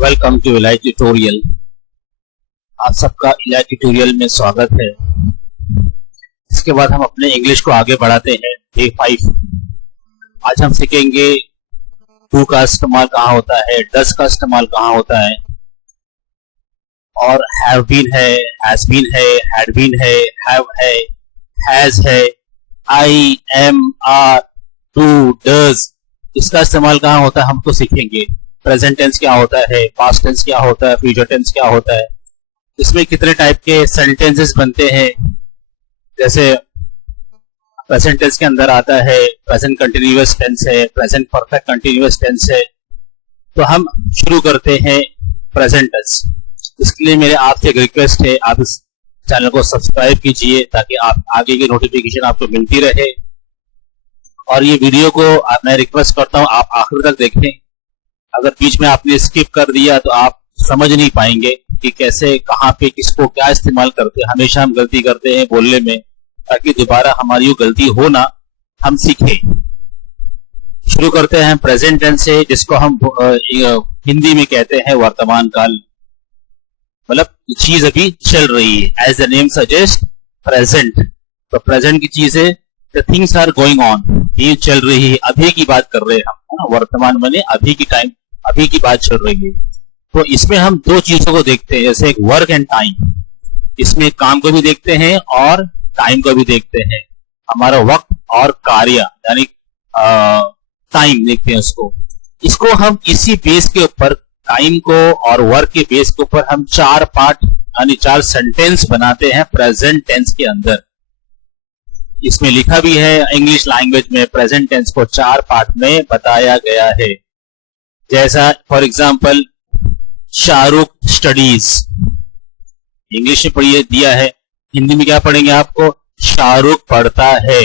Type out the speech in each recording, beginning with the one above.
Welcome to Ilahi tutorial. आप सबका इलाही tutorial में स्वागत है। इसके बाद हम अपने इंग्लिश को आगे बढ़ाते हैं। डे 5 आज हम सीखेंगे टू का इस्तेमाल कहाँ होता है, डज का इस्तेमाल कहाँ होता है, और हैव बीन है, हैज बीन है, हैड बीन है, हैव है, हैज है, आई, एम, आर, डू, डज, इसका इस्तेमाल कहाँ होता है हमको सीखेंगे। प्रेजेंट टेंस क्या होता है, पास्ट टेंस क्या होता है, फ्यूचर टेंस क्या होता है, इसमें कितने टाइप के सेंटेंसेस बनते हैं। जैसे प्रेजेंट टेंस के अंदर आता है प्रेजेंट कंटिन्यूअस टेंस है, प्रेजेंट परफेक्ट कंटिन्यूअस टेंस है। तो हम शुरू करते हैं प्रेजेंट टेंस। इसके लिए मेरे आपसे एक रिक्वेस्ट है, आप इस चैनल को सब्सक्राइब कीजिए ताकि आप आगे की नोटिफिकेशन आपको मिलती रहे। और ये वीडियो को मैं रिक्वेस्ट करता हूं आप आखिर तक देखें। अगर बीच में आपने स्किप कर दिया तो आप समझ नहीं पाएंगे कि कैसे, कहां पे, किसको क्या इस्तेमाल करते हैं। हमेशा हम गलती करते हैं बोलने में, ताकि दोबारा हमारी वो गलती हो ना, हम सीखें। शुरू करते हैं प्रेजेंट टेंस से, जिसको हम हिंदी में कहते हैं वर्तमान काल। मतलब चीज अभी चल रही है, as the name suggest present. तो प्रेजेंट की चीजें, the things are going on, ये चल रही है, अभी की बात कर रहे हैं हम। वर्तमान माने अभी की टाइम, अभी की बात चल रही है। तो इसमें हम दो चीजों को देखते हैं, जैसे एक वर्क एंड टाइम। इसमें काम को भी देखते हैं और टाइम को भी देखते हैं। हमारा वक्त और कार्य यानी टाइम देखते हैं इसको हम इसी बेस के ऊपर, टाइम को और वर्क के बेस के ऊपर हम 4 पार्ट यानी 4 सेंटेंस बनाते हैं प्रेजेंट टेंस के अंदर। इसमें लिखा भी है इंग्लिश लैंग्वेज में, प्रेजेंट टेंस को 4 पार्ट में बताया गया है। जैसा for example Shahrukh studies, English में पढ़िए दिया है, हिंदी में क्या पढ़ेंगे आपको, शाहरुख पढ़ता है।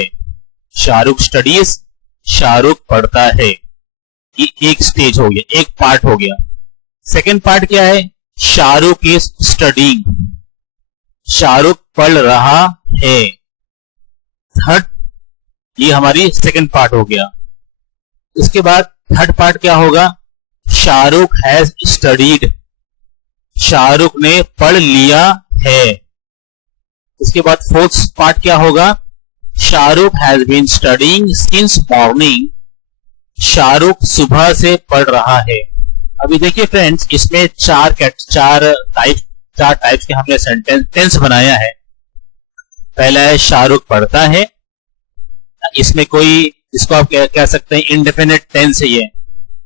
शाहरुख स्टडीज, शाहरुख पढ़ता है। ये एक स्टेज हो गया, एक पार्ट हो गया। सेकंड पार्ट क्या है, शाहरुख इज स्टडीइंग, शाहरुख पढ़ रहा है। थर्ड, ये हमारी सेकंड पार्ट हो गया। इसके बाद थर्ड पार्ट क्या होगा, शाहरुख हैज स्टडीड, शाहरुख ने पढ़ लिया है। इसके बाद फोर्थ पार्ट क्या होगा, Shahrukh has been studying since morning, Shahrukh सुबह से पढ़ रहा है। अभी देखिए फ्रेंड्स, इसमें चार टाइप्स के हमने सेंटेंस बनाया है। पहला है शाहरुख पढ़ता है, इसमें कोई, इसको आप कह सकते हैं इंडेफिनिट टेंस है।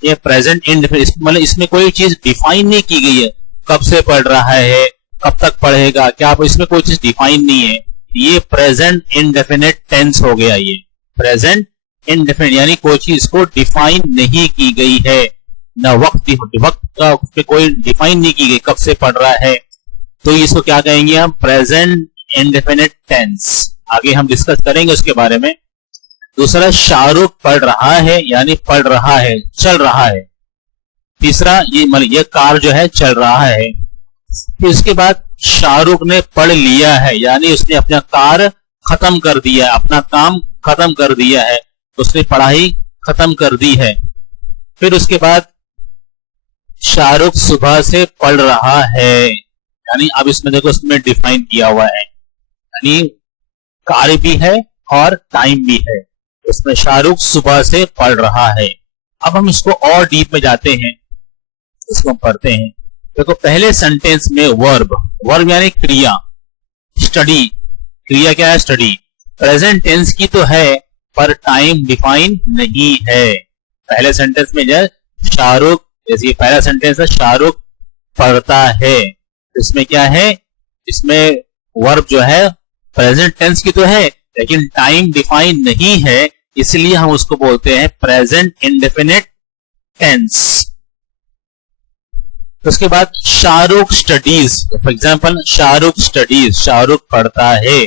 ये प्रेजेंट इंडेफिनिट, मतलब इसमें कोई चीज डिफाइन नहीं की गई है, कब से पढ़ रहा है, कब तक पढ़ेगा, क्या इसमें कोई चीज डिफाइन नहीं है। ये प्रेजेंट इंडेफिनिट टेंस हो गया। ये प्रेजेंट इंडेफिनिट यानी कोई चीज को डिफाइन नहीं की गई है, ना वक्त का पे कोई डिफाइन नहीं की गई, कब से पढ़ रहा है। तो इसको क्या कहेंगे हम, प्रेजेंट इंडेफिनिट टेंस। आगे हम डिस्कस करेंगे उसके बारे में। दूसरा, शाहरुख पढ़ रहा है यानी पढ़ रहा है, चल रहा है। तीसरा, ये कार जो है चल रहा है। फिर इसके बाद शाहरुख ने पढ़ लिया है यानी उसने अपना कार खत्म कर दिया, अपना काम खत्म कर दिया है, उसने पढ़ाई खत्म कर दी है। फिर उसके बाद शाहरुख सुबह से पढ़ रहा है, यानी अब इसमें देखो उसमें डिफाइन किया हुआ है, यानी कार्य भी है और टाइम भी है। इसमें शाहरुख सुबह से पढ़ रहा है। अब हम इसको और डीप में जाते हैं, इसको हम पढ़ते हैं। देखो पहले सेंटेंस में वर्ब यानी क्रिया, स्टडी, क्रिया क्या है, स्टडी। प्रेजेंट टेंस की तो है पर टाइम डिफाइन नहीं है। पहले सेंटेंस में जो शाहरुख, जैसे पहला सेंटेंस है शाहरुख पढ़ता है, इसमें क्या है, इसमें वर्ब जो है प्रेजेंट टेंस की तो है लेकिन टाइम डिफाइन नहीं है, इसलिए हम उसको बोलते हैं प्रेजेंट इंडेफिनिट टेंस। उसके बाद Shahrukh studies, for example Shahrukh studies, Shahrukh पढ़ता है,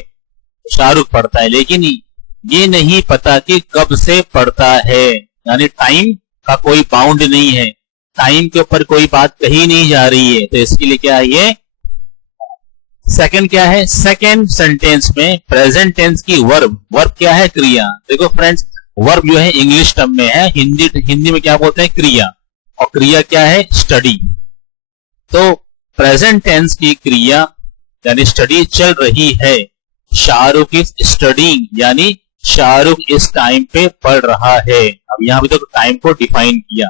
शाहरुख पढ़ता है, लेकिन ये नहीं पता कि कब से पढ़ता है, यानी टाइम का कोई बाउंड नहीं है, टाइम के ऊपर कोई बात कही नहीं जा रही है। तो इसके लिए क्या है, ये सेकंड क्या है, सेकंड सेंटेंस में प्रेजेंट टेंस की वर्ब क्या है, क्रिया। देखो फ्रेंड्स, वर्ब जो है इंग्लिश टर्म में है, हिंदी में क्या बोलते हैं, क्रिया। और क्रिया क्या है, स्टडी। तो प्रेजेंट टेंस की क्रिया यानी स्टडी चल रही है। शाहरुख इज स्टडीइंग यानी शाहरुख इस टाइम पे पढ़ रहा है। अब यहां भी तो टाइम को डिफाइन किया,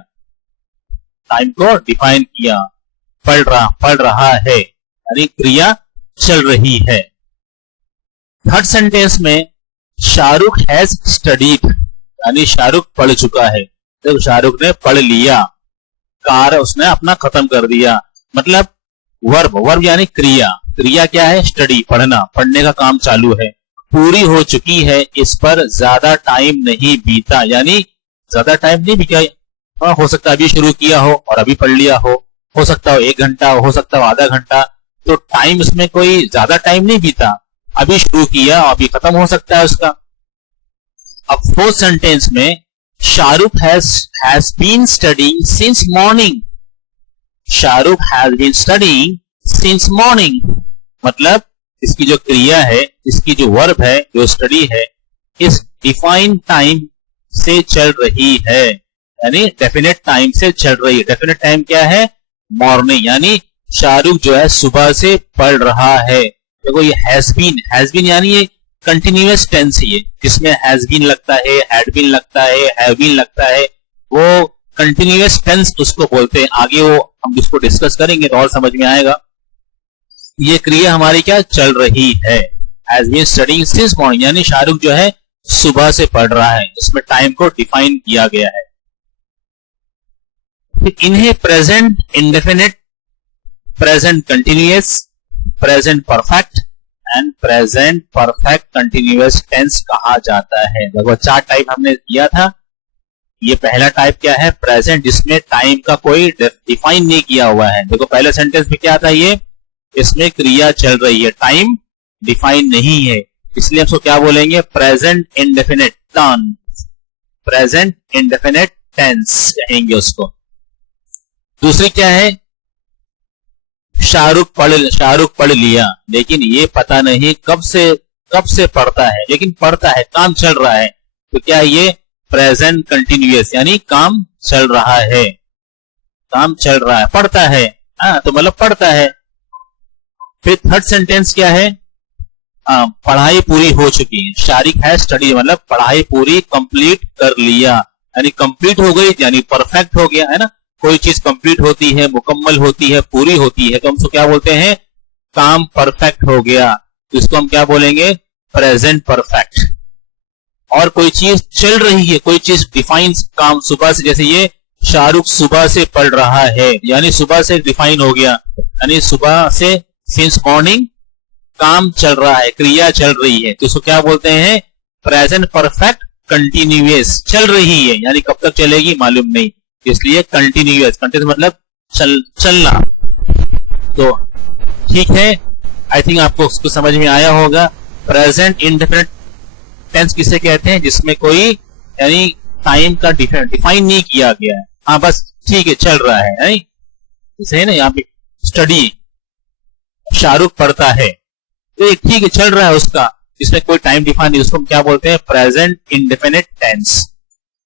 पढ़ रहा है यानी क्रिया चल रही है। थर्ड सेंटेंस में शाहरुख हैज स्टडीड यानी शाहरुख पढ़ चुका है। तो शाहरुख ने पढ़ लिया, कार्य उसने अपना खत्म कर दिया। मतलब वर्ब यानी क्रिया क्या है? स्टडी, पढ़ने का काम चालू है, पूरी हो चुकी है, इस पर ज्यादा टाइम नहीं बीता यानी ज्यादा टाइम नहीं बीता। हो सकता है अभी शुरू किया हो और अभी पढ़ लिया हो सकता हो 1 घंटा, हो सकता हो आधा घंटा, तो टाइम इसमें कोई ज्यादा टाइम नहीं बीता, अभी शुरू किया और अभी खत्म हो सकता है उसका। अब फोर्थ सेंटेंस में Shahrukh has been studying since morning. Shahrukh has been studying since morning मतलब इसकी जो क्रिया है, इसकी जो वर्ब है, जो स्टडी है, इस डिफाइंड टाइम से चल रही है यानी डेफिनेट टाइम से चल रही है। डेफिनेट टाइम क्या है? मॉर्निंग यानी शाहरुख जो है सुबह से पढ़ रहा है। देखो ये हैज बीन यानी ये कंटिन्यूअस टेंस है, जिसमें हैज बीन लगता है, हैड बीन लगता है, हैव बीन लगता है, वो कंटिन्यूअस टेंस उसको बोलते हैं। आगे वो हम इसको डिस्कस करेंगे तो और समझ में आएगा। ये क्रिया हमारी क्या चल रही है? Has been studying since morning यानी शाहरुख जो है सुबह से पढ़ रहा है, इसमें टाइम को डिफाइन किया गया है। इन्हें present indefinite, present continuous, present perfect and present perfect continuous tense कहा जाता है। देखो 4 टाइप हमने किया था। ये पहला टाइप क्या है? प्रेजेंट, जिसमें टाइम का कोई डिफाइन नहीं किया हुआ है। देखो पहले सेंटेंस में क्या था? ये इसमें क्रिया चल रही है, टाइम डिफाइन नहीं है, इसलिए हम उसको क्या बोलेंगे? Present indefinite tense, present indefinite tense कहेंगे उसको। दूसरी क्या है? शाहरुख पढ़ लिया, लेकिन ये पता नहीं कब से पढ़ता है, लेकिन पढ़ता है, काम चल रहा है, तो क्या ये प्रेजेंट कंटिन्यूअस यानी काम चल रहा है, पढ़ता है, तो मतलब पढ़ता है। फिर थर्ड सेंटेंस क्या है? पढ़ाई पूरी हो चुकी है। शाहरुख है स्टडी मतलब पढ़ाई पूरी कंप्लीट कर लिया यानी कंप्लीट हो गई यानी परफेक्ट हो गया, है ना। कोई चीज कंप्लीट होती है, मुकम्मल होती है, पूरी होती है, तो हम उसको क्या बोलते हैं? काम परफेक्ट हो गया, तो इसको हम क्या बोलेंगे? Present perfect. और कोई चीज चल रही है, कोई चीज डिफाइन काम सुबह से, जैसे ये शाहरुख सुबह से पढ़ रहा है यानी सुबह से डिफाइन हो गया यानी सुबह से सिंस मॉर्निंग काम चल रहा है, क्रिया चल रही है, तो इसको क्या बोलते हैं? Present perfect continuous. चल रही है यानी कब तक चलेगी मालूम नहीं, इसलिए कंटिन्यूअस मतलब चलना। तो ठीक है, आई थिंक आपको उसको समझ में आया होगा। प्रेजेंट इंडेफिनिट टेंस किसे कहते हैं? जिसमें कोई यानी टाइम का डिफाइन नहीं किया गया है, हाँ बस ठीक है चल रहा है, नहीं जैसे है ना यहाँ पे स्टडी, शाहरुख पढ़ता है, तो ठीक है चल रहा है उसका, इसमें कोई टाइम डिफाइन नहीं, उसको हम क्या बोलते हैं? Present indefinite tense.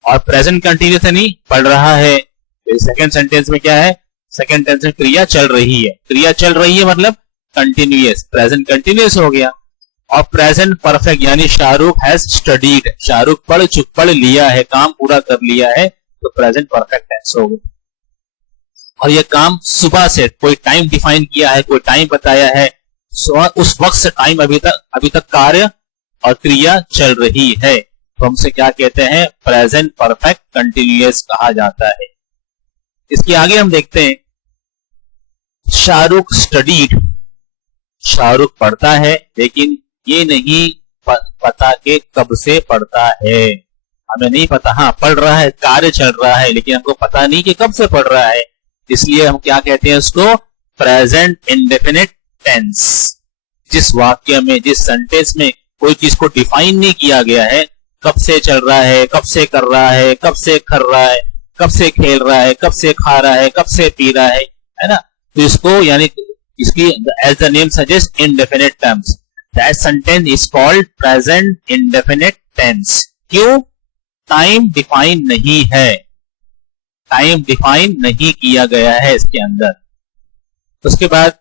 और प्रेजेंट कंटिन्यूअस नहीं, पढ़ रहा है। सेकंड सेंटेंस में क्या है? सेकंड टेंस में क्रिया चल रही है, मतलब कंटिन्यूअस, प्रेजेंट कंटिन्यूअस हो गया। और प्रेजेंट परफेक्ट यानी शाहरुख हैज स्टडीड, शाहरुख पढ़ लिया है, काम पूरा कर लिया है, तो प्रेजेंट परफेक्ट टेंस हो गया। और ये काम सुबह से, कोई टाइम डिफाइन किया है, कोई टाइम बताया है, उस वक्त से टाइम अभी तक कार्य और क्रिया चल रही है, तो हमसे क्या कहते हैं? प्रेजेंट परफेक्ट कंटिन्यूअस कहा जाता है। इसके आगे हम देखते हैं शाहरुख स्टडीड, शाहरुख पढ़ता है, लेकिन ये नहीं पता कि कब से पढ़ता है, हमें नहीं पता। हाँ पढ़ रहा है, कार्य चल रहा है, लेकिन हमको पता नहीं कि कब से पढ़ रहा है, इसलिए हम क्या कहते हैं उसको? Present indefinite tense. जिस वाक्य में, जिस सेंटेंस में कोई चीज को डिफाइन नहीं किया गया है, कब से चल रहा है, कब से कर रहा है, कब से कर रहा है, कब से खेल रहा है, कब से खा रहा है, कब से पी रहा है ना, तो इसको यानी इसकी as the name suggest indefinite terms, that sentence is called present indefinite tense. क्यों? टाइम डिफाइन नहीं है, टाइम डिफाइन नहीं किया गया है इसके अंदर। उसके बाद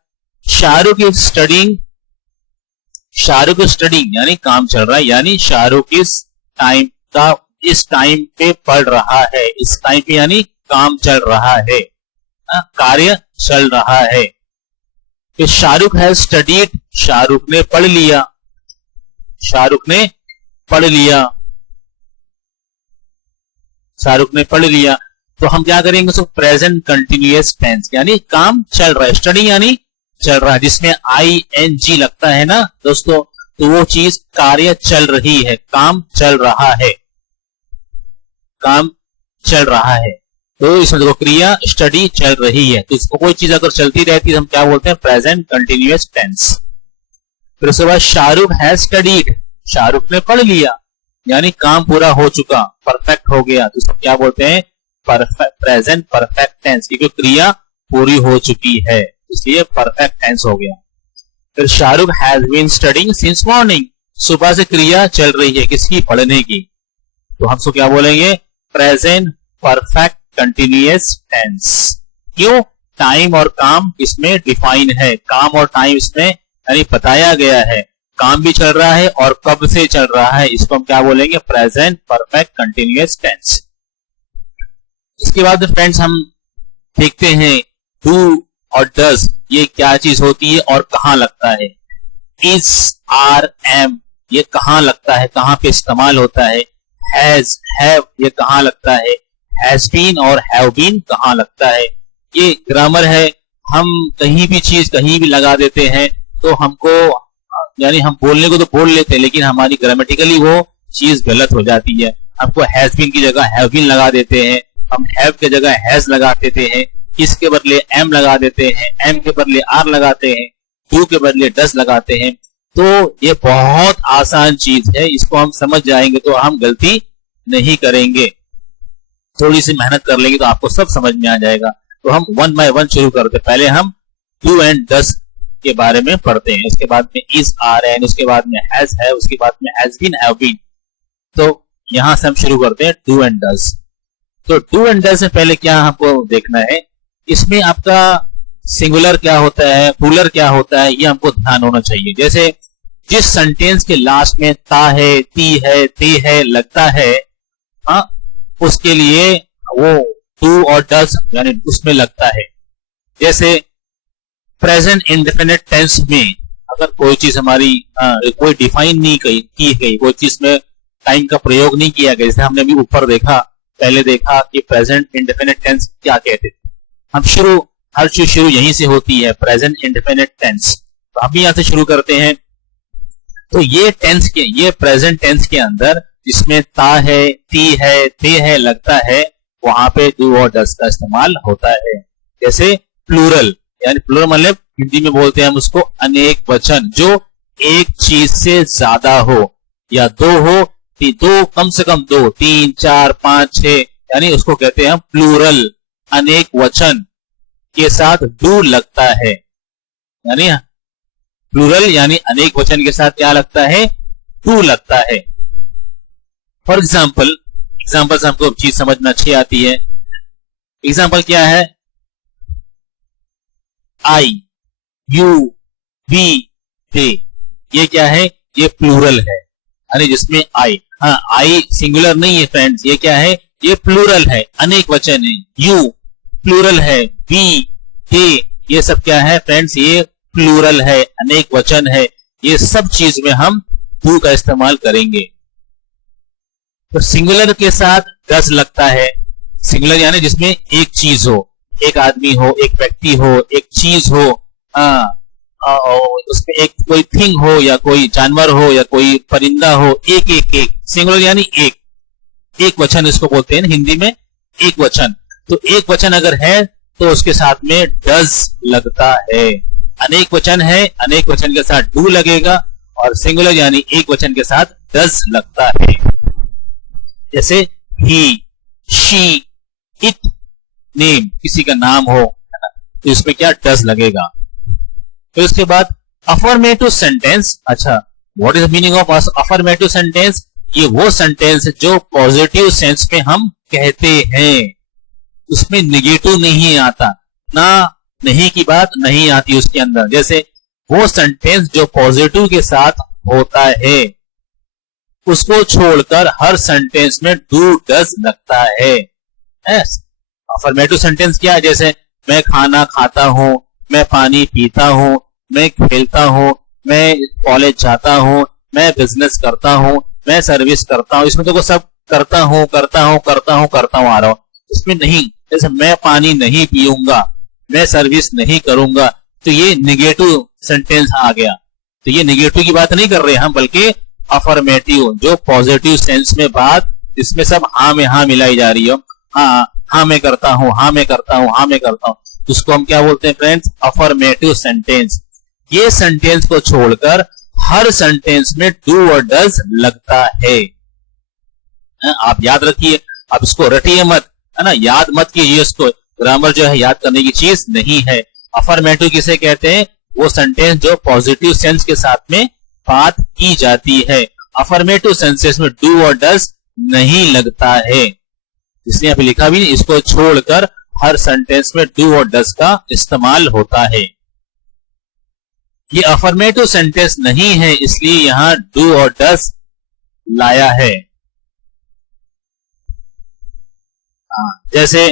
Shahrukh is studying, Shahrukh studying यानी काम चल रहा है, यानी शाहरुख इस टाइम पे पढ़ रहा है, इस टाइम पे यानी काम चल रहा है, कार्य चल रहा है। फिर शाहरुख हैज स्टडीड, शाहरुख ने पढ़ लिया, शाहरुख ने पढ़ लिया, शाहरुख ने पढ़ लिया। तो हम क्या करेंगे उसको प्रेजेंट कंटिन्यूअस टेंस यानी काम चल रहा है, स्टडी यानी चल रहा है, जिसमें ING लगता है ना दोस्तों, तो वो चीज कार्य चल रही है, काम चल रहा है, काम चल रहा है। तो इसमें देखो क्रिया स्टडी चल रही है, तो इसको कोई चीज अगर चलती रहती है हम क्या बोलते हैं, प्रेजेंट कंटिन्यूअस टेंस। फिर उसके बाद शाहरुख हैज स्टडीड, शाहरुख ने पढ़ लिया यानी काम पूरा हो चुका, परफेक्ट हो गया, तो इसको क्या बोलते हैं, प्रेजेंट परफेक्ट टेंस, क्योंकि क्रिया पूरी हो चुकी है इसलिए परफेक्ट टेंस हो गया। फिर Shahrukh has been studying since morning, सुबह से क्रिया चल रही है किसकी, पढ़ने की, तो हम इसको क्या बोलेंगे, प्रेजेंट परफेक्ट कंटिन्यूअस टेंस। क्यों, टाइम और काम इसमें डिफाइन है, काम और टाइम इसमें यानी बताया गया है, काम भी चल रहा है और कब से चल रहा है, इसको हम क्या बोलेंगे, प्रेजेंट परफेक्ट कंटिन्यूअस टेंस। इसके बाद फ्रेंड्स हम देखते हैं डू और डज ये क्या चीज होती है और कहां लगता है। इज, आर, एम ये कहां लगता है, कहां पे इस्तेमाल होता है। हैज, हैव ये कहां लगता है। हैज बीन और हैव बीन कहां लगता है। ये ग्रामर है, हम कहीं भी चीज कहीं भी लगा देते हैं तो हमको यानी हम बोलने को तो बोल लेते हैं लेकिन हमारी ग्रामेटिकली वो चीज गलत हो जाती है। हमको हैज बीन की जगह हैव बीन लगा देते हैं, हम हैव की जगह हैज लगा देते हैं, इसके बदले एम लगा देते हैं, एम के बदले आर लगाते हैं, डू के बदले डस लगाते हैं। तो ये बहुत आसान चीज है, इसको हम समझ जाएंगे तो हम गलती नहीं करेंगे, थोड़ी सी मेहनत कर लेंगे तो आपको सब समझ में आ जाएगा। तो हम वन बाय वन शुरू करते, पहले हम डू एंड डस के बारे में पढ़ते हैं, उसके बाद में इज, आर, एंड उसके बाद में हैज, है, उसके बाद में हैज बीन, हैव बीन। तो यहां से हम शुरू करते हैं डू एंड डस। तो डू एंड डस से पहले क्या हमको देखना है, इसमें आपका सिंगुलर क्या होता है, प्लूरल क्या होता है, ये हमको ध्यान होना चाहिए। जैसे जिस सेंटेंस के लास्ट में ता है, ती है, ते है लगता है, हाँ, उसके लिए वो डू और डस यानी उसमें लगता है। जैसे प्रेजेंट इंडेफिनिट टेंस में अगर कोई चीज हमारी कोई डिफाइन नहीं की गई, कोई चीज में टाइम का प्रयोग नहीं किया गया, जैसे हमने अभी ऊपर देखा, पहले देखा कि प्रेजेंट इंडेफिनिट टेंस क्या कहते थे। हम हर चीज शुरू यहीं से होती है, प्रेजेंट इंडेफिनिट टेंस। तो हम भी यहां से शुरू करते हैं। तो ये टेंस के, ये प्रेजेंट टेंस के अंदर जिसमें ता है, ती है, ते है लगता है, वहां पे डू और डस का इस्तेमाल होता है। जैसे प्लूरल, यानी प्लूरल मतलब हिंदी में बोलते हैं हम उसको अनेक वचन, जो एक चीज से ज्यादा हो या दो हो, दो कम से कम दो, 3, 4, 5, 6 यानी उसको कहते हैं प्लूरल। अनेक वचन के साथ डू लगता है, यानी प्लूरल यानी अनेक वचन के साथ क्या लगता है, डू लगता है। फॉर एग्जाम्पल से हमको चीज समझना अच्छी आती है। एग्जाम्पल क्या है, आई, यू, वी, दे, ये क्या है, ये प्लूरल है, यानी जिसमें आई, हाँ आई सिंगुलर नहीं है फ्रेंड्स, ये क्या है, ये प्लूरल है, अनेक वचन है। यू प्लूरल है, वी, दे ये सब क्या है फ्रेंड्स, ये प्लूरल है, अनेक वचन है। ये सब चीज में हम डू का इस्तेमाल करेंगे। तो सिंगुलर के साथ डस लगता है, सिंगुलर यानी जिसमें एक चीज हो, एक आदमी हो, एक व्यक्ति हो, एक चीज हो, उसमें एक कोई थिंग हो या कोई जानवर हो या कोई परिंदा हो, एक एक एक, सिंगुलर यानी एक वचन इसको बोलते हैं हिंदी में, एक वचन। तो एक वचन अगर है तो उसके साथ में डज लगता है। अनेक वचन है, अनेक वचन के साथ डू लगेगा, और सिंगुलर यानी एक वचन के साथ डज लगता है। जैसे ही, शी, इट, नेम, किसी का नाम हो तो इसमें क्या डज लगेगा। फिर उसके बाद अफर्मेटिव सेंटेंस। अच्छा, what is the meaning of affirmative sentence? ये वो सेंटेंस जो पॉजिटिव सेंस में हम कहते हैं, उसमें निगेटिव नहीं आता, ना नहीं की बात नहीं आती उसके अंदर। जैसे वो सेंटेंस जो पॉजिटिव के साथ होता है उसको छोड़कर हर सेंटेंस में डू डज लगता है। अफर्मेटिव सेंटेंस क्या है? जैसे मैं खाना खाता हूं, मैं पानी पीता हूं, मैं खेलता हूं, मैं कॉलेज जाता हूं, मैं बिजनेस करता हूं, मैं सर्विस करता हूं। इसमें तो सब करता हूं करता हूं करता हूं करता हूं आ रहा हूं, इसमें नहीं। जैसे मैं पानी नहीं पीऊंगा, मैं सर्विस नहीं करूंगा, तो ये निगेटिव सेंटेंस आ गया। तो ये निगेटिव की बात नहीं कर रहे हम, बल्कि अफर्मेटिव जो पॉजिटिव सेंस में बात, इसमें सब हाँ में हाँ मिलाई जा रही हो। हाँ हाँ मैं करता हूं, हाँ मैं करता हूं, हाँ मैं करता हूं, उसको हम क्या बोलते हैं फ्रेंड्स? Affirmative sentence. ये सेंटेंस को छोड़कर हर सेंटेंस में डू और डज लगता है। आप याद रखिए, अब इसको रटिए मत, है ना, याद मत कीजिए इसको। ग्रामर जो है याद करने की चीज नहीं है। अफर्मेटिव किसे कहते हैं? वो सेंटेंस जो पॉजिटिव सेंस के साथ में बात की जाती है। अफर्मेटिव सेंसेस में डू और डज नहीं लगता है, इसलिए अभी लिखा भी नहीं। इसको छोड़कर हर सेंटेंस में डू और डज का इस्तेमाल होता है। ये अफर्मेटिव सेंटेंस नहीं है, इसलिए यहां डू और डज लाया है। जैसे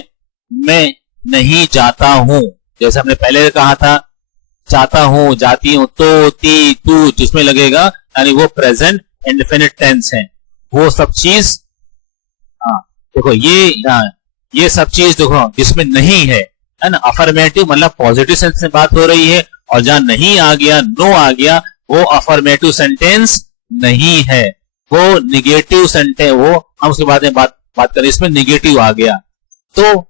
मैं नहीं जाता हूं, जैसे हमने पहले कहा था, जाता हूं, जाती हूं, तो, ती, तू जिसमें लगेगा, यानी वो प्रेजेंट इंडेफिनिट टेंस है। वो सब चीज देखो, ये सब चीज देखो जिसमें नहीं है ना। अफर्मेटिव मतलब पॉजिटिव सेंस में बात हो रही है, और जहां नहीं आ गया, नो आ गया, वो अफर्मेटिव सेंटेंस नहीं है, वो निगेटिव सेंटेंस। वो हम उसके बाद में बात करें, इसमें निगेटिव आ गया। तो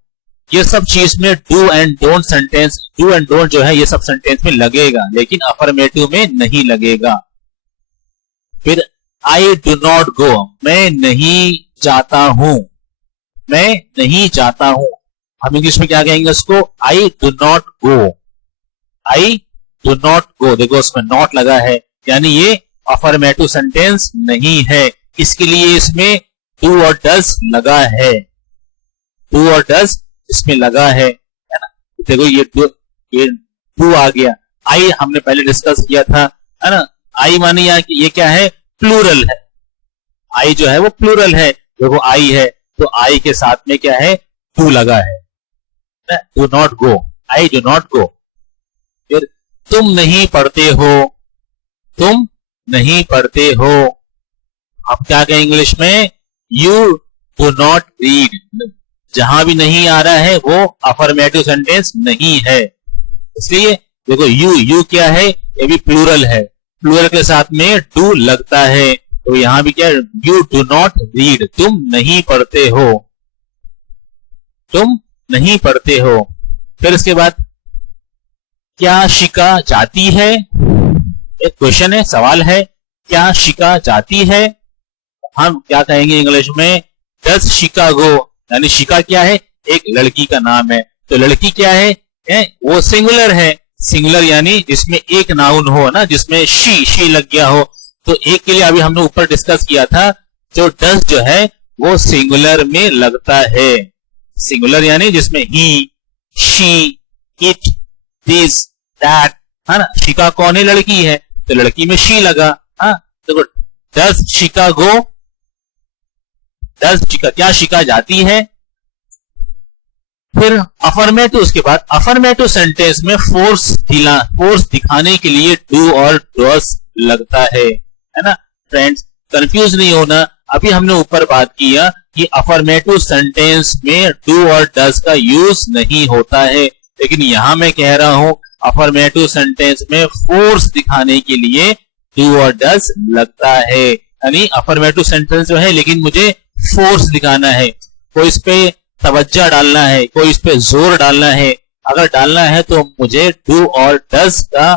ये सब चीज में do and don't sentence, do and don't जो है ये सब सेंटेंस में लगेगा, लेकिन अफर्मेटिव में नहीं लगेगा। फिर आई डू नॉट गो, मैं नहीं जाता हूं, मैं नहीं जाता हूं। हम इंग्लिश में क्या कहेंगे उसको? I do not go, I do not go. देखो उसमें नॉट लगा है, यानी ये अफर्मेटिव सेंटेंस नहीं है, इसके लिए इसमें डू और डज लगा है। डू और डज इसमें लगा है ना। देखो ये डू आ गया। आई हमने पहले डिस्कस किया था, है ना। आई माने ये क्या है? प्लूरल है। आई जो है वो प्लूरल है। देखो आई है, तो आई के साथ में क्या है? डू लगा है। Do not go, I do not go. फिर तुम नहीं पढ़ते हो, तुम नहीं पढ़ते हो। अब क्या कहें इंग्लिश में? You do not read. जहां भी नहीं आ रहा है वो अफर्मेटिव सेंटेंस नहीं है, इसलिए देखो यू क्या है? ये भी प्लूरल है, प्लूरल के साथ में डू लगता है, तो यहां भी क्या? यू डू नॉट रीड, तुम नहीं पढ़ते हो, तुम नहीं पढ़ते हो। फिर इसके बाद क्या शिका जाती है? एक क्वेश्चन है, सवाल है, क्या शिका जाती है? हम क्या कहेंगे इंग्लिश में? डज शिका गो। यानी शिका क्या है? एक लड़की का नाम है, तो लड़की क्या है? वो सिंगुलर है। सिंगुलर यानी जिसमें एक नाउन हो ना, जिसमें शी लग गया हो। तो एक के लिए अभी हमने ऊपर डिस्कस किया था, जो डज जो है वो सिंगुलर में लगता है। सिंगुलर यानी जिसमें ही, शी, इट, दिस, दैट, है ना। शिका कौन है? लड़की है, तो लड़की में शी लगा। हाँ, तो डज शिका गो, डज शिका, क्या शिका जाती है? फिर अफर्मेटिव, उसके बाद अफर्मेटिव सेंटेंस में फोर्स दिखाने के लिए डू और डज लगता है ना। फ्रेंड्स कंफ्यूज नहीं होना, अभी हमने ऊपर बात किया कि अफर्मेटिव सेंटेंस में डू और डज का यूज नहीं होता है, लेकिन यहां मैं कह रहा हूं अफर्मेटिव सेंटेंस में फोर्स दिखाने के लिए डू और डज लगता है। यानी अफर्मेटिव सेंटेंस जो है, लेकिन मुझे फोर्स दिखाना है, कोई इस पे तवज्जो डालना है, कोई इस पे जोर डालना है। अगर डालना है तो मुझे डू और डज का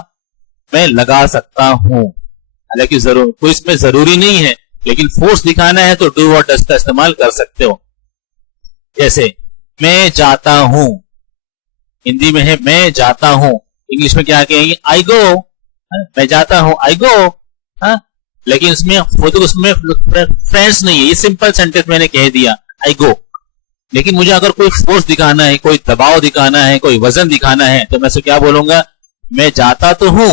मैं लगा सकता हूं, हालांकि कोई इसमें जरूरी नहीं है, लेकिन फोर्स दिखाना है तो डू और डज का इस्तेमाल कर सकते हो। जैसे मैं जाता हूं, हिंदी में है मैं जाता हूं, इंग्लिश में क्या कहेंगे? आई गो। मैं जाता हूं, आई गो। लेकिन उसमें फ्रेंड्स नहीं है, ये सिंपल सेंटेंस मैंने कह दिया, आई गो। लेकिन मुझे अगर कोई फोर्स दिखाना है, कोई दबाव दिखाना है, कोई वजन दिखाना है, तो मैं से क्या बोलूंगा, मैं जाता तो हूं।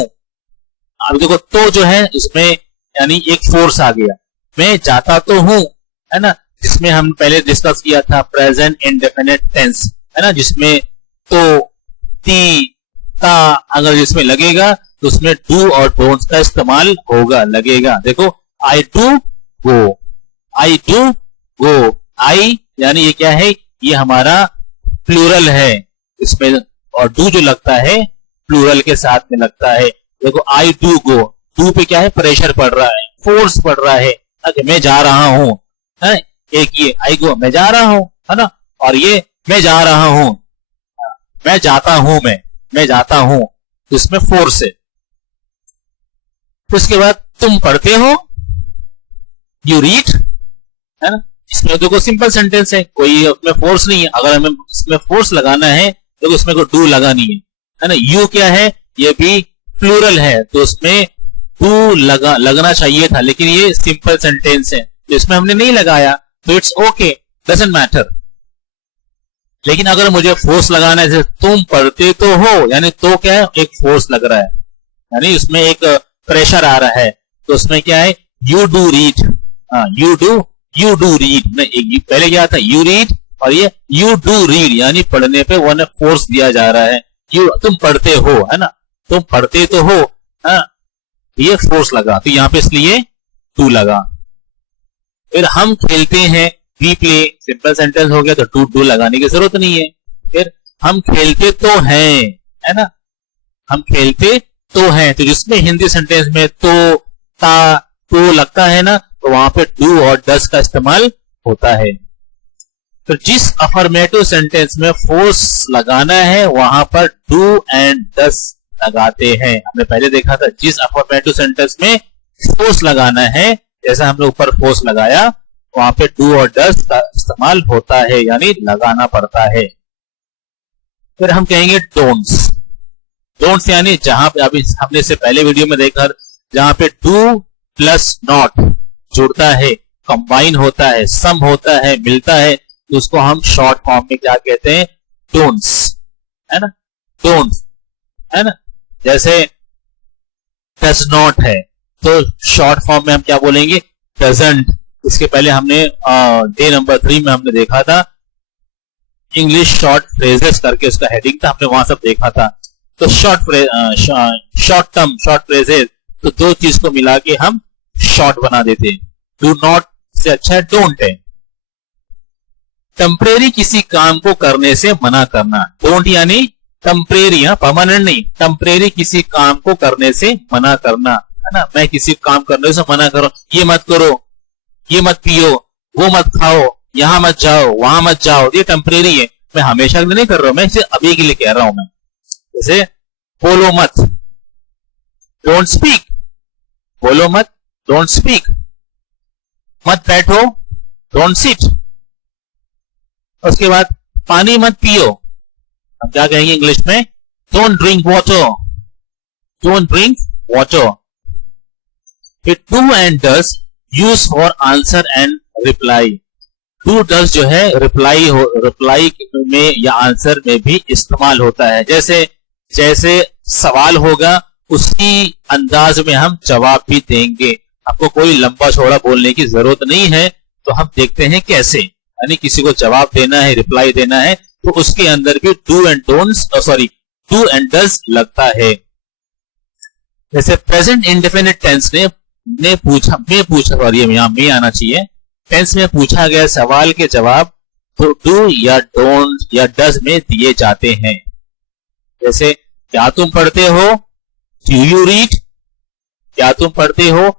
अब देखो तो जो है इसमें यानी एक फोर्स आ गया, मैं जाता तो हूं, है ना, जिसमें हम पहले डिस्कस किया था प्रेजेंट इंडेफिनिट टेंस, है ना, जिसमें तो, ती, ता अगर जिसमें लगेगा तो उसमें डू और डोंट्स का इस्तेमाल होगा, लगेगा। देखो I do go, I do go, आई यानी ये क्या है, ये हमारा प्लूरल है इसमें, और डू जो लगता है प्लूरल के साथ में लगता है। देखो आई डू गो, डू पे क्या है, प्रेशर पड़ रहा है, फोर्स पड़ रहा है, मैं जा रहा हूं, है, एक ये आई गो मैं जा रहा हूं, है ना, और ये मैं जा रहा हूं, मैं जाता हूं, मैं जाता हूं, तो इसमें फोर्स है। उसके बाद तुम पढ़ते हो, यू रीड, है ना, इसमें देखो सिंपल सेंटेंस है, कोई उसमें फोर्स नहीं है। अगर हमें इसमें फोर्स लगाना है तो इसमें कोई डू लगानी है ना। यू क्या है, ये भी प्लूरल है, तो उसमें डू लगना चाहिए था, लेकिन ये सिंपल सेंटेंस है तो इसमें हमने नहीं लगाया, तो इट्स ओके, डजंट मैटर। लेकिन अगर मुझे फोर्स लगाना है, जैसे तुम पढ़ते तो हो, यानी तो क्या है, एक फोर्स लग रहा है, यानी उसमें एक प्रेशर आ रहा है, तो उसमें क्या है, you do read, you do read, पहले क्या था, यू रीड, और ये यू डू रीड, यानी पढ़ने पे वन फोर्स दिया जा रहा है, तुम पढ़ते हो, है ना, तुम पढ़ते तो हो, ये फोर्स लगा, तो यहां पे इसलिए टू लगा। फिर हम खेलते हैं, वी प्ले, सिंपल सेंटेंस हो गया, तो टू लगाने की जरूरत नहीं है। फिर हम खेलते तो हैं, है ना, हम खेलते तो हैं, तो जिसमें हिंदी सेंटेंस में तो, ता, तो लगता है ना, तो वहां पे डू और डस का इस्तेमाल होता है। तो जिस अफर्मेटिव सेंटेंस में फोर्स लगाना है वहां पर डू एंड डस लगाते हैं। हमने पहले देखा था, जिस अफर्मेटिव सेंटेंस में फोर्स लगाना है, जैसा हमने ऊपर फोर्स लगाया, वहां पे डू और डस का इस्तेमाल होता है, यानी लगाना पड़ता है। फिर हम कहेंगे डोंट्स, डोंट्स यानी जहां पे अभी हमने से पहले वीडियो में देखा, जहां पे डू प्लस नॉट जुड़ता है, कंबाइन होता है, सम होता है, मिलता है, तो उसको हम शॉर्ट फॉर्म में क्या कहते हैं, डोंट्स, है ना, डोंट्स, है ना। जैसे डज नॉट है, तो शॉर्ट फॉर्म में हम क्या बोलेंगे, डजंट। इसके पहले हमने डे नंबर 3 में हमने देखा था, इंग्लिश शॉर्ट फ्रेजेस करके उसका हेडिंग था, हमने वहां सब देखा था। तो शॉर्ट टर्म, शॉर्ट फ्रेजेस, तो दो चीज को मिला के हम शॉर्ट बना देते हैं। डू नॉट से अच्छा है डोंट है। टेम्परेरी किसी काम को करने से मना करना, डोंट यानी टेम्परेरी, परमानेंट नहीं, टेम्परेरी किसी काम को करने से मना करना, है ना, मैं किसी काम करने से मना करो, ये मत करो, ये मत पियो, वो मत खाओ, यहां मत जाओ, वहां मत जाओ, ये टेम्परेरी है, मैं हमेशा के लिए नहीं कर रहा हूं, मैं इसे अभी के लिए कह रहा हूं। मैं जैसे बोलो मत, डोंट स्पीक, बोलो मत, डोंट स्पीक, मत बैठो, डोंट सिट। उसके बाद पानी मत पियो, हम क्या कहेंगे इंग्लिश में, don't drink water, don't drink water. फिर do and does use for answer and reply, do does जो है रिप्लाई में या आंसर में भी इस्तेमाल होता है। जैसे जैसे सवाल होगा उसी अंदाज में हम जवाब भी देंगे, आपको कोई लंबा चौड़ा बोलने की जरूरत नहीं है। तो हम देखते हैं कैसे, यानी किसी को जवाब देना है, रिप्लाई देना है, तो उसके अंदर भी do and don'ts, do and does लगता है। जैसे प्रेजेंट इंडेफिनिट टेंस ने पूछा, सॉरी यहां में आना चाहिए, टेंस में पूछा गया सवाल के जवाब तो डू या डोंट या डज में दिए जाते हैं। जैसे क्या तुम पढ़ते हो, डू यू रीड, क्या तुम पढ़ते हो,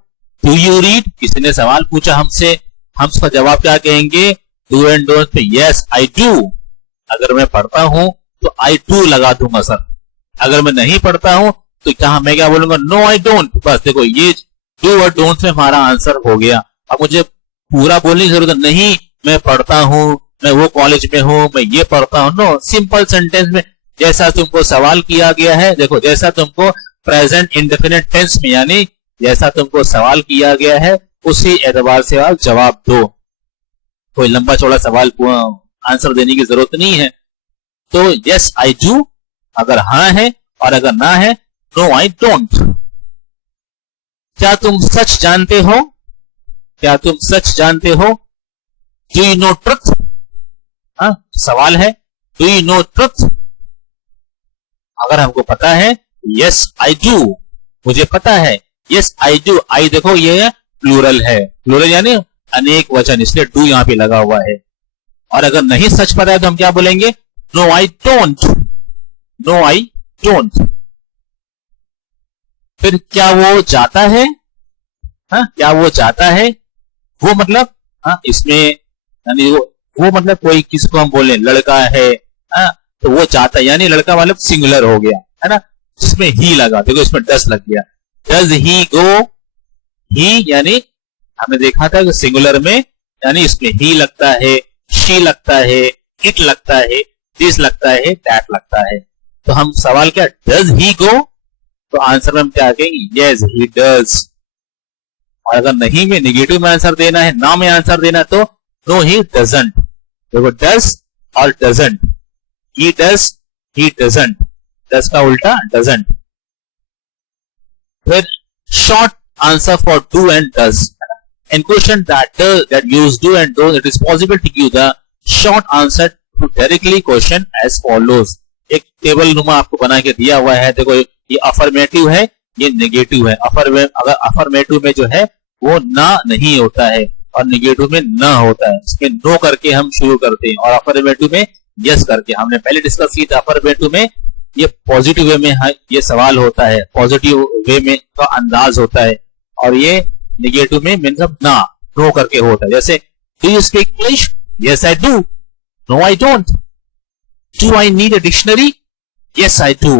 डू यू रीड। किसी ने सवाल पूछा हमसे, हम उसका जवाब क्या कहेंगे, do and don't pay yes I do. अगर मैं पढ़ता हूं तो आई डू लगा दूंगा सर, अगर मैं नहीं पढ़ता हूं तो क्या मैं क्या बोलूंगा, नो आई डोंट। बस देखो ये डू और डोंट में हमारा आंसर हो गया। अब मुझे पूरा बोलने की जरूरत नहीं, मैं पढ़ता हूं, मैं वो कॉलेज में हूं, मैं ये पढ़ता हूं, नो, सिंपल सेंटेंस में जैसा तुमको सवाल किया गया है, देखो जैसा तुमको प्रेजेंट इंडेफिनिट टेंस में यानी जैसा तुमको सवाल किया गया है उसी एतबार से आप जवाब दो। कोई लंबा चौड़ा सवाल आंसर देने की जरूरत नहीं है। तो यस आई डू अगर हाँ है, और अगर ना है नो आई डोंट। क्या तुम सच जानते हो? क्या तुम सच जानते हो? Do you know truth? सवाल है, डू यू नो ट्रुथ? अगर हमको पता है यस आई डू, मुझे पता है, यस आई डू। आई देखो ये प्लूरल है, प्लूरल यानी अनेक वचन, इसलिए डू यहां पे लगा हुआ है। और अगर नहीं सच पता है तो हम क्या बोलेंगे? No I don't, no I don't. फिर क्या वो जाता है? क्या वो जाता है? वो मतलब इसमें यानी वो मतलब कोई किसी को हम बोले लड़का है, तो वो जाता है यानी लड़का मतलब सिंगुलर हो गया है ना, जिसमें ही लगा, देखो इसमें डस लग गया। डज ही गो? ही यानी हमने देखा था कि सिंगुलर में यानी इसमें ही लगता है, शी लगता है, इट लगता है, दिस लगता है, दैट लगता है। तो हम सवाल क्या, डज ही गो? तो आंसर में हम क्या कहेंगे? Yes he does. और अगर नहीं में निगेटिव में आंसर देना है, ना में आंसर देना, तो नो ही डजंट। देखो डज और doesn't, he does, he doesn't, does का उल्टा डजंट। फिर short answer for do and does. In question that use do and don't, it is possible to give the short answer to directly question as follows। एक table नुमा आपको बना के दिया हुआ है, देखो ये अफर्मेटिव है, ये नेगेटिव है। अगर अफर्मेटिव में जो है वो ना नहीं होता है और नेगेटिव में ना होता है, इसमें नो करके हम शुरू करते हैं और अफर्मेटिव में यस करके। हमने पहले डिस्कस किया था अफर्मेटिव में ये पॉजिटिव वे में ये सवाल होता है, पॉजिटिव वे में का अंदाज होता है, और ये नेगेटिव में मतलब ना, नो करके होता है। जैसे do you speak English? Yes I do. No I don't. Do I need a dictionary? Yes I do.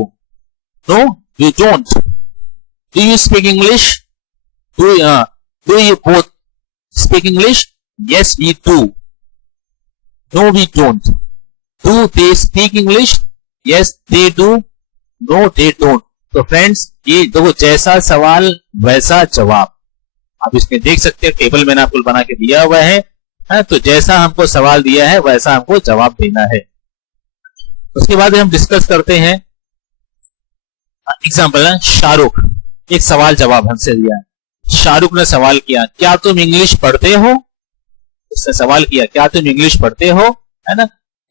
No you don't. Do you speak English? Do you both speak English? Yes we do. No we don't. Do they speak English? Yes they do. No they don't. तो friends ये देखो जैसा सवाल वैसा जवाब, आप इसमें देख सकते हैं टेबल मैंने आपको बना के दिया हुआ है, तो जैसा हमको सवाल दिया है वैसा हमको जवाब देना है। उसके बाद हम डिस्कस करते हैं एग्जांपल है, शाहरुख एक सवाल जवाब हमसे दिया है। शाहरुख ने सवाल किया, क्या तुम इंग्लिश पढ़ते हो? उसने सवाल किया, क्या तुम इंग्लिश पढ़ते हो? है ना,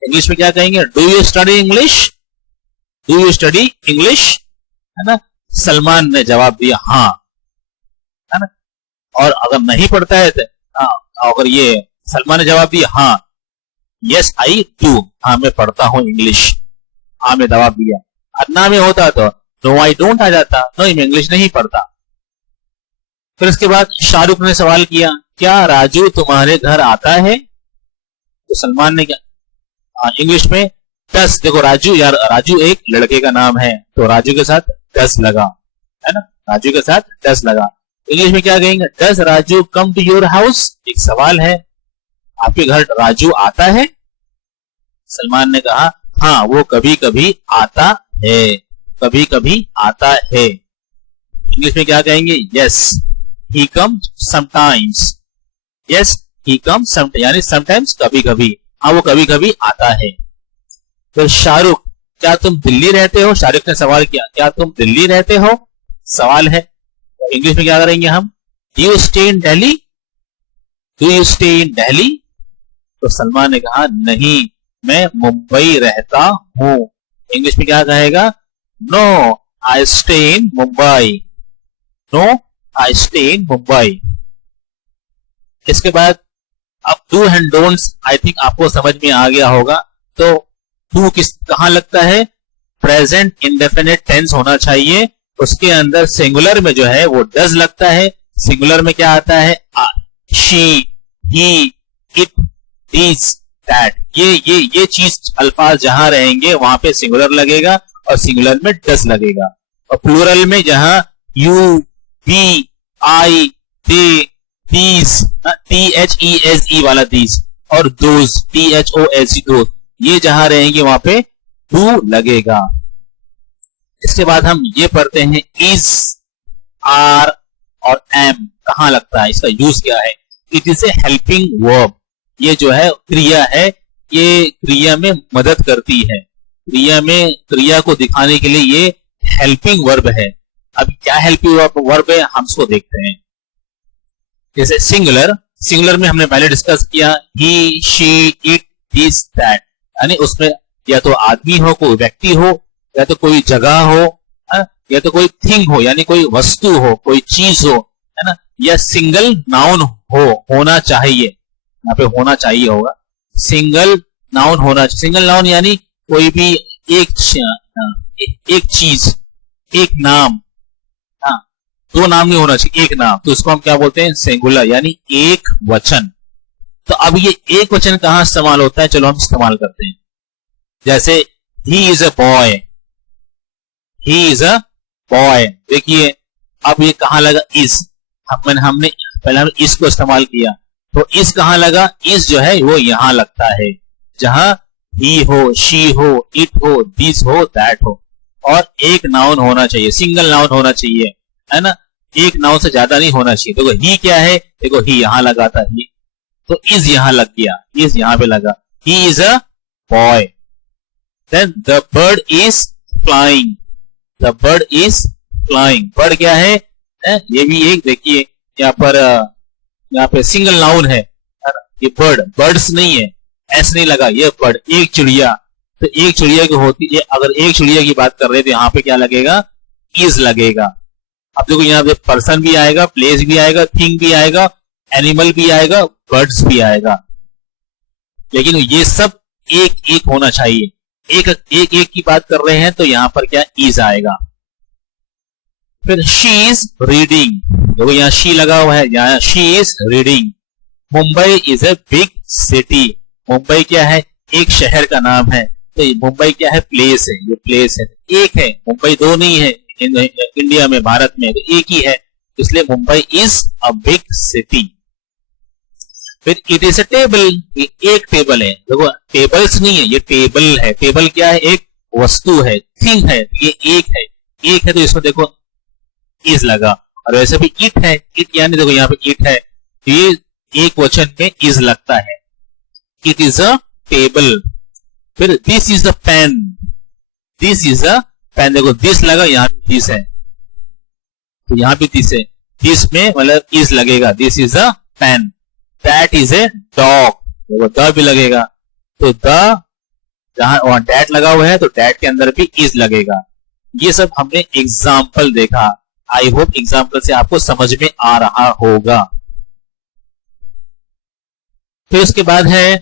इंग्लिश में क्या कहेंगे? Do you study English? Do you study English? है ना। सलमान ने जवाब दिया हाँ, है ना। और अगर नहीं पढ़ता है तो अगर ये सलमान ने जवाब दिया हाँ, यस आई डू, हाँ मैं पढ़ता हूं इंग्लिश, हाँ मैं जवाब दिया। और ना में होता तो नो आई डोंट आ जाता, नो मैं इंग्लिश नहीं पढ़ता। फिर उसके बाद शाहरुख ने सवाल किया, क्या राजू तुम्हारे घर आता है? तो सलमान ने क्या इंग्लिश में डस, देखो राजू यार, राजू एक लड़के का नाम है तो राजू के साथ डस लगा, है ना, राजू के साथ डस लगा। इंग्लिश में क्या कहेंगे? Does Raju come to your house? एक सवाल है, आपके घर राजू आता है? सलमान ने कहा हाँ वो कभी कभी आता है, कभी कभी आता है। इंग्लिश में क्या कहेंगे? Yes he comes sometimes. Yes he comes sometimes यानी समटाइम्स कभी कभी, हाँ वो कभी कभी आता है। फिर शाहरुख, क्या तुम दिल्ली रहते हो? शाहरुख ने सवाल किया, क्या तुम दिल्ली रहते हो? सवाल है, इंग्लिश में क्या करेंगे हम? Do you stay in Delhi? Do you stay in Delhi? तो सलमान ने कहा नहीं मैं मुंबई रहता हूं। इंग्लिश में क्या कहेगा? No I stay in Mumbai. No I stay in Mumbai. इसके बाद अब do and don'ts I think आपको समझ में आ गया होगा। तो डू कहां लगता है? प्रेजेंट इंडेफिनिट टेंस होना चाहिए, उसके अंदर सिंगुलर में जो है वो डज लगता है। सिंगुलर में क्या आता है? She, he, it, this, that. ये चीज अल्फाज जहां रहेंगे वहां पे सिंगुलर लगेगा और सिंगुलर में डज लगेगा। और प्लूरल में जहां you, we, I, they, these, THESE वाला दीज, और दोज, THOSE दोज, ये जहां रहेंगे वहां पे डू लगेगा। इसके बाद हम ये पढ़ते हैं इज, आर और एम कहां लगता है, इसका यूज क्या है? It is a helping verb. ये जो है क्रिया है ये क्रिया में मदद करती है, क्रिया में क्रिया को दिखाने के लिए ये हेल्पिंग वर्ब है। अब क्या हेल्पिंग वर्ब है हम इसको देखते हैं। जैसे सिंगुलर, सिंगुलर में हमने पहले डिस्कस किया ही, शी, इट, दिस, दैट, यानी उसमें या तो आदमी हो, कोई व्यक्ति हो, या तो कोई जगह हो, या तो कोई थिंग हो यानी कोई वस्तु हो, कोई चीज हो, है ना, या सिंगल नाउन हो, होना चाहिए, यहाँ पे होना चाहिए होगा, सिंगल नाउन होना चाहिए। सिंगल नाउन यानी कोई भी एक चीज, एक नाम, हाँ, दो नाम नहीं होना चाहिए, एक नाम, तो इसको हम क्या बोलते हैं, सिंगुलर यानी एक वचन। तो अब ये एक वचन कहां इस्तेमाल होता है, चलो हम इस्तेमाल करते हैं। जैसे ही is a boy, he is a boy, देखिए अब ये कहां लगा, इस, हमने पहले हमने इस को इस्तेमाल किया, तो इस कहां लगा, इस जो है वो यहां लगता है जहां ही हो, शी हो, इट हो, दिस हो, दैट हो, और एक नाउन होना चाहिए, सिंगल नाउन होना चाहिए, है ना, एक नाउन से ज्यादा नहीं होना चाहिए। देखो ही क्या है, देखो ही यहां लगा था, ही, तो इज यहां लग गया, इज यहां पे लगा, he is a boy. Then the bird is flying, the bird is flying, bird क्या है, ये भी एक देखिए यहाँ पे सिंगल नाउन है, ये बर्ड, बर्ड्स नहीं है, एस नहीं लगा, ये बर्ड, एक चिड़िया, तो एक चिड़िया की होती है, अगर एक चिड़िया की बात कर रहे थे यहाँ पे क्या लगेगा, इज लगेगा। अब देखो यहाँ पे पर्सन भी आएगा, प्लेस भी आएगा, थिंग भी आएगा, एनिमल भी आएगा, बर्ड्स भी आएगा, लेकिन ये सब एक एक होना चाहिए, एक एक, एक की बात कर रहे हैं तो यहां पर क्या इज आएगा। फिर शी इज रीडिंग, देखो यहाँ शी लगा हुआ है, यहाँ she is reading. Mumbai is a big city, Mumbai क्या है, एक शहर का नाम है, तो मुंबई क्या है, प्लेस है, ये प्लेस है, एक है, मुंबई दो नहीं है, इंडिया में, भारत में तो एक ही है, इसलिए Mumbai is a big city. फिर इट इज अ टेबल, ये एक टेबल है, देखो टेबल्स नहीं है, ये टेबल है, टेबल क्या है, एक वस्तु है, थिंग है, ये एक है तो इसमें देखो इज लगा, और वैसे भी इट है, इट यानी देखो यहाँ पे इट है, तो ये एक वचन में इज लगता है, इट इज अ टेबल। फिर this is a pen, this is a pen, देखो दिस लगा, यहाँ पे दिस है, तो यहाँ भी दिस है, दिस में मतलब इज लगेगा, this is a pen. That is a dog, देखो द भी लगेगा, तो द जहां डैट लगा हुआ है तो डैट के अंदर भी इज लगेगा। ये सब हमने एग्जाम्पल देखा, आई होप एग्जाम्पल से आपको समझ में आ रहा होगा। फिर उसके बाद है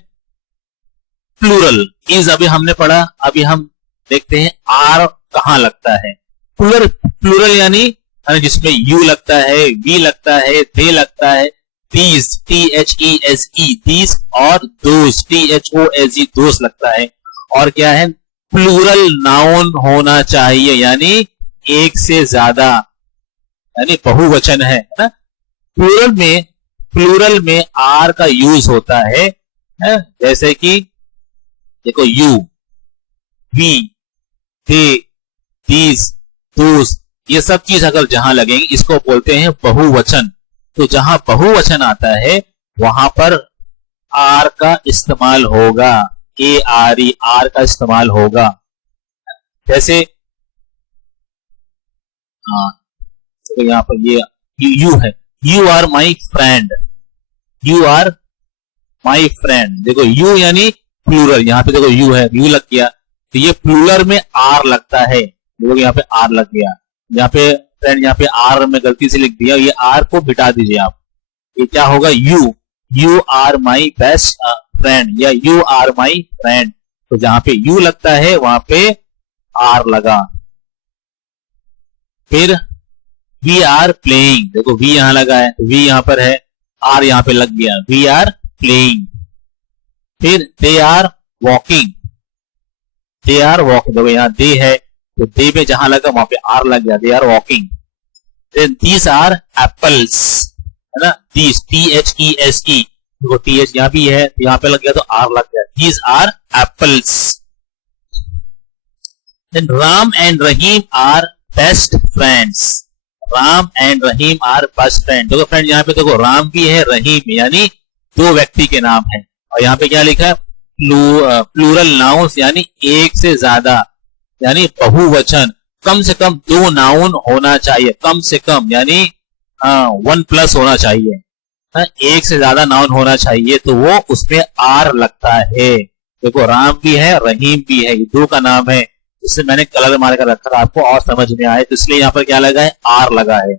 प्लूरल, इज अभी हमने पढ़ा, अभी हम देखते हैं आर कहां लगता है। प्लूरल, प्लूरल यानी जिसमें यू लगता है, वी लगता है, दे लगता है, these, THESE, these, और those, THOSE, those लगता है, और क्या है, प्लूरल नाउन होना चाहिए, यानी एक से ज्यादा, यानी बहुवचन है ना। प्लूरल में आर का यूज होता है, जैसे कि देखो यू, वी, दे, दीज, दोस, ये सब चीज अगर जहां लगेंगे इसको बोलते हैं बहुवचन। तो जहां बहुवचन आता है वहां पर आर का इस्तेमाल होगा, ARE, आर का इस्तेमाल होगा। जैसे तो यहां पर ये यू है, you are my friend, you are my friend, देखो यू यानी प्लूरल, यहां पे देखो यू है, यू लग गया, तो ये प्लूरल में आर लगता है, देखो यहाँ पे आर लग गया, यहाँ पे फ्रेंड, यहाँ पे आर में गलती से लिख दिया, ये आर को मिटा दीजिए आप, ये क्या होगा, you are my best friend, या यू आर माई फ्रेंड, तो जहां पे यू लगता है वहां पे आर लगा। फिर वी आर प्लेइंग, देखो वी यहां लगा है, वी यहां पर है, आर यहां पे लग गया, वी आर प्लेइंग। फिर they are walking, they are walking, देखो यहां दे है, तो दे में जहां लगा वहां पे आर लग गया, they are walking. These are apples, है ना, दीज, THESE, देखो TH यहां भी है, यहां पे लग गया तो आर लग गया, these are apples. Then Ram and Rahim are best friends, Ram and Rahim are best friend, देखो फ्रेंड यहाँ पे देखो राम भी है, रहीम यानी दो व्यक्ति के नाम है, और यहाँ पे क्या लिखा है, प्लूरल नाउन्स यानी एक से ज्यादा, यानी बहुवचन, कम से कम 2 नाउन होना चाहिए, कम से कम यानी 1+ होना चाहिए, एक से ज्यादा नाउन होना चाहिए, तो वो उसमें आर लगता है। देखो राम भी है, रहीम भी है, ये 2 का नाम है, इससे मैंने कलर मार कर रखा था आपको और समझ में आए, तो इसलिए यहाँ पर क्या लगा है, आर लगा है।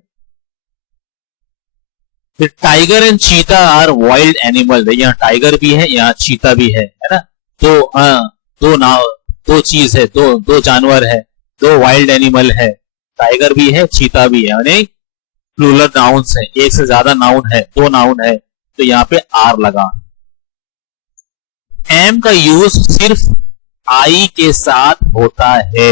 फिर टाइगर एंड चीता आर वाइल्ड एनिमल, यहाँ टाइगर भी है, यहाँ चीता भी है ना, तो दो चीज है, दो जानवर है, 2 वाइल्ड एनिमल है, टाइगर भी है, चीता भी है, यानी प्लूरल नाउन्स है, एक से ज्यादा नाउन है, 2 नाउन है, तो यहाँ पे आर लगा। एम का यूज सिर्फ आई के साथ होता है,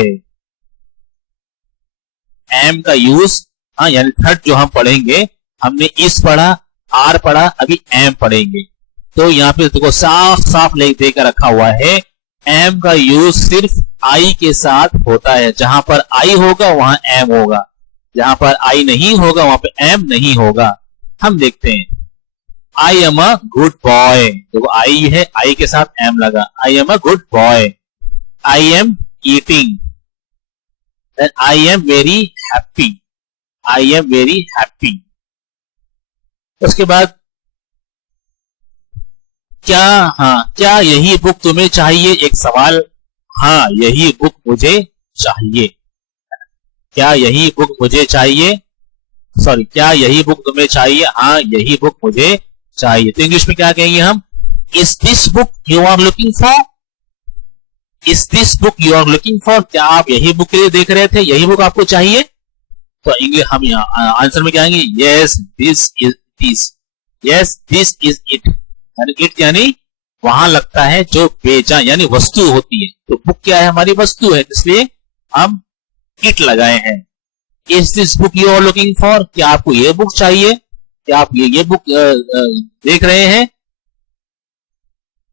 एम का यूज, यानी थर्ड जो हम पढ़ेंगे, हमने इस पढ़ा, आर पढ़ा, अभी एम पढ़ेंगे, तो यहाँ पे देखो साफ साफ लिख देकर रखा हुआ है, एम का यूज सिर्फ आई के साथ होता है, जहां पर आई होगा वहां एम होगा, जहां पर आई नहीं होगा वहां पे एम नहीं होगा। हम देखते हैं, I am a good boy, देखो आई है, आई के साथ एम लगा, I am a good boy, I am eating, then I am very happy, I am very happy. उसके बाद क्या यही बुक तुम्हें चाहिए, एक सवाल, हाँ यही बुक मुझे चाहिए, क्या यही बुक मुझे चाहिए, सॉरी क्या यही बुक तुम्हें चाहिए, हाँ यही बुक मुझे चाहिए। तो इंग्लिश में क्या कहेंगे हम, is this book you are looking for, is this book you are looking for, क्या आप यही बुक के लिए देख रहे थे, यही बुक आपको चाहिए। तो इंग्लिश हम यहाँ आंसर में क्या आएंगे, yes this is this, yes this is it, यानी इट यानी वहां लगता है जो बेचा यानी वस्तु होती है, तो बुक क्या है, हमारी वस्तु है, इसलिए हम इट लगाए हैं। Is this book you are looking for, क्या आपको ये बुक चाहिए, क्या आप ये बुक देख रहे हैं,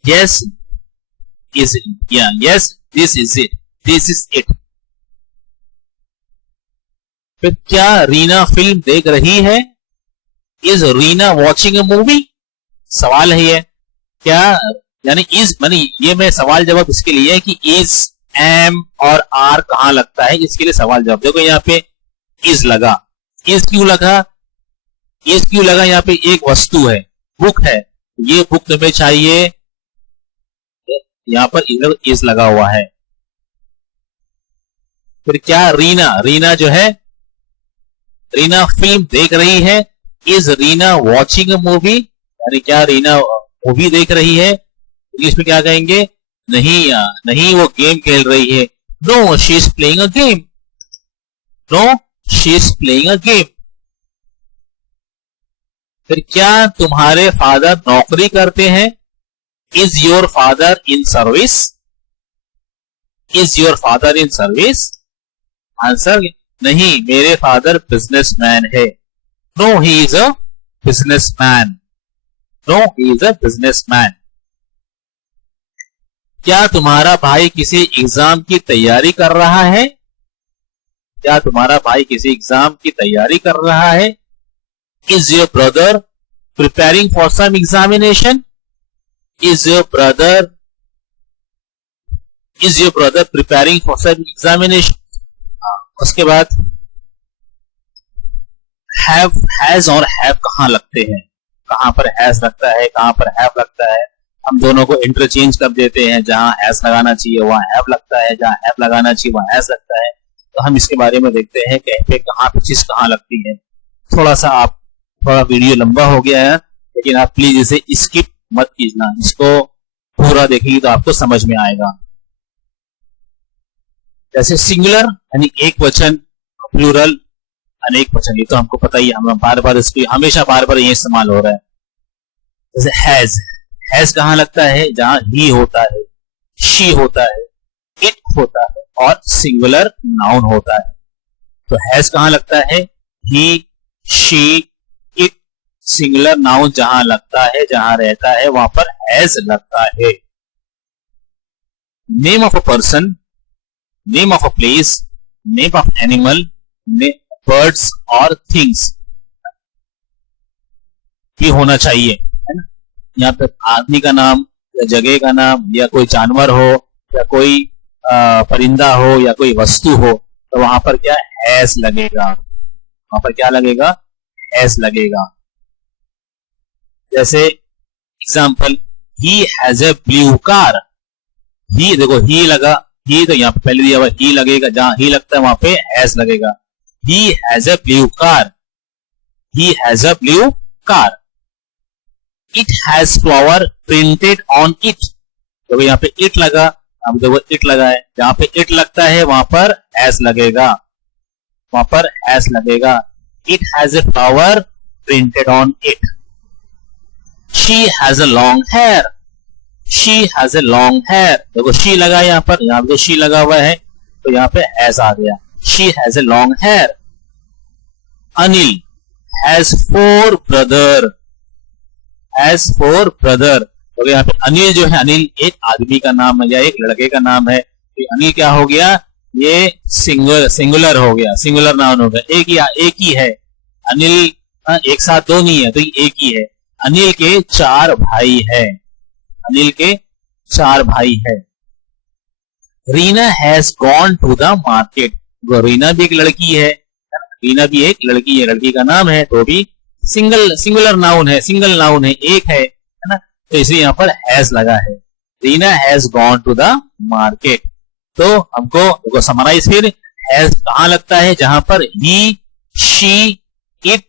यस इज या yes this is it, this is it. फिर क्या रीना फिल्म देख रही है, is Reena watching a movie, सवाल है ये, क्या यानी इज मानी, ये मैं सवाल जवाब इसके लिए है कि इज, एम और आर कहां लगता है, इसके लिए सवाल जवाब। देखो यहाँ पे इज लगा, इज क्यों लगा, इज क्यों लगा, यहाँ पे एक वस्तु है, बुक है, ये बुक तुम्हें चाहिए, यहाँ पर इधर इज लगा हुआ है। फिर क्या रीना, रीना जो है, रीना फिल्म देख रही है, is Reena watching a movie, यानी क्या रीना मूवी देख रही है, इंग्लिश में क्या कहेंगे, नहीं वो गेम खेल रही है, no she is playing a game, no she is playing a game. फिर क्या तुम्हारे फादर नौकरी करते हैं, is your father in service, is your father in service, answer नहीं मेरे फादर बिजनेसमैन है, no he is a businessman, no he is a businessman. क्या तुम्हारा भाई किसी एग्जाम की तैयारी कर रहा है, क्या तुम्हारा भाई किसी एग्जाम की तैयारी कर रहा है, is your brother preparing for some examination, is your brother preparing for some examination. उसके बाद हैज और हैव कहां लगते हैं, कहां पर हैज लगता है, कहां पर हैव लगता है, हम दोनों को इंटरचेंज कर देते हैं, जहां हैज लगाना चाहिए वहां हैव लगता है, जहां हैव लगाना चाहिए वहां हैज लगता है। तो हम इसके बारे में देखते हैं कहीं पे कहां पे चीज कहां लगती है। थोड़ा वीडियो लंबा हो गया है, लेकिन आप प्लीज इसे स्किप मत कीजिए, इसको पूरा देखिए तो आपको समझ में आएगा। जैसे सिंगुलर यानी एक वचन, प्लूरल अनेक वचन, ये तो हमको पता ही, हम बार बार इसको हमेशा बार बार ये इस्तेमाल हो रहा है। जैसे हैज कहां लगता है, जहां ही होता है, शी होता है, इट होता है और सिंगुलर नाउन होता है। तो हैज कहां लगता है, ही, शी, इट, सिंगुलर नाउन जहां लगता है, जहां रहता है वहां पर हैज लगता है। Name of a person, name of a place, name of animal, birds और थिंग्स भी होना चाहिए, है ना। यहाँ पे आदमी का नाम, या जगह का नाम या कोई जानवर हो या कोई परिंदा हो या कोई वस्तु हो, तो वहां पर क्या हैज लगेगा, वहां पर क्या लगेगा, हैज लगेगा। जैसे example, he has a blue car. He देखो, ही लगा, ही तो यहाँ पे पहले दिया हुआ ही लगेगा, जहां ही लगता है वहां पे हैज लगेगा। ही has a blue car, he has a blue car. It has flower printed on it. तो यहाँ पे इट लगा, अब देखो इट लगा है, जहां पे इट लगता है वहां पर हैज लगेगा, वहां पर हैज लगेगा। It has a flower printed on it. She has a long hair, she has a long hair. देखो शी लगा यहाँ पर, यहाँ पे शी लगा हुआ है तो यहाँ पे हैज आ गया। She has a long hair. Anil has 4 brother, has 4 brother. तो यहाँ पे अनिल जो है, अनिल एक आदमी का नाम है या एक लड़के का नाम है, तो अनिल क्या हो गया, ये सिंगुलर हो गया, सिंगुलर नाउन हो गया, एक ही है। अनिल एक साथ दो नहीं है, तो एक ही है। अनिल के 4 भाई है, अनिल के 4 भाई है। Reena has gone to the market. रीना भी एक लड़की है, रीना भी एक लड़की है, लड़की का नाम है, तो भी सिंगुलर नाउन है, सिंगल नाउन है, एक है ना, तो इसलिए यहाँ पर हैज लगा है। Reena has gone to the market. तो हमको समराइज फिर, हैज कहां लगता है, जहां पर ही, शी, इट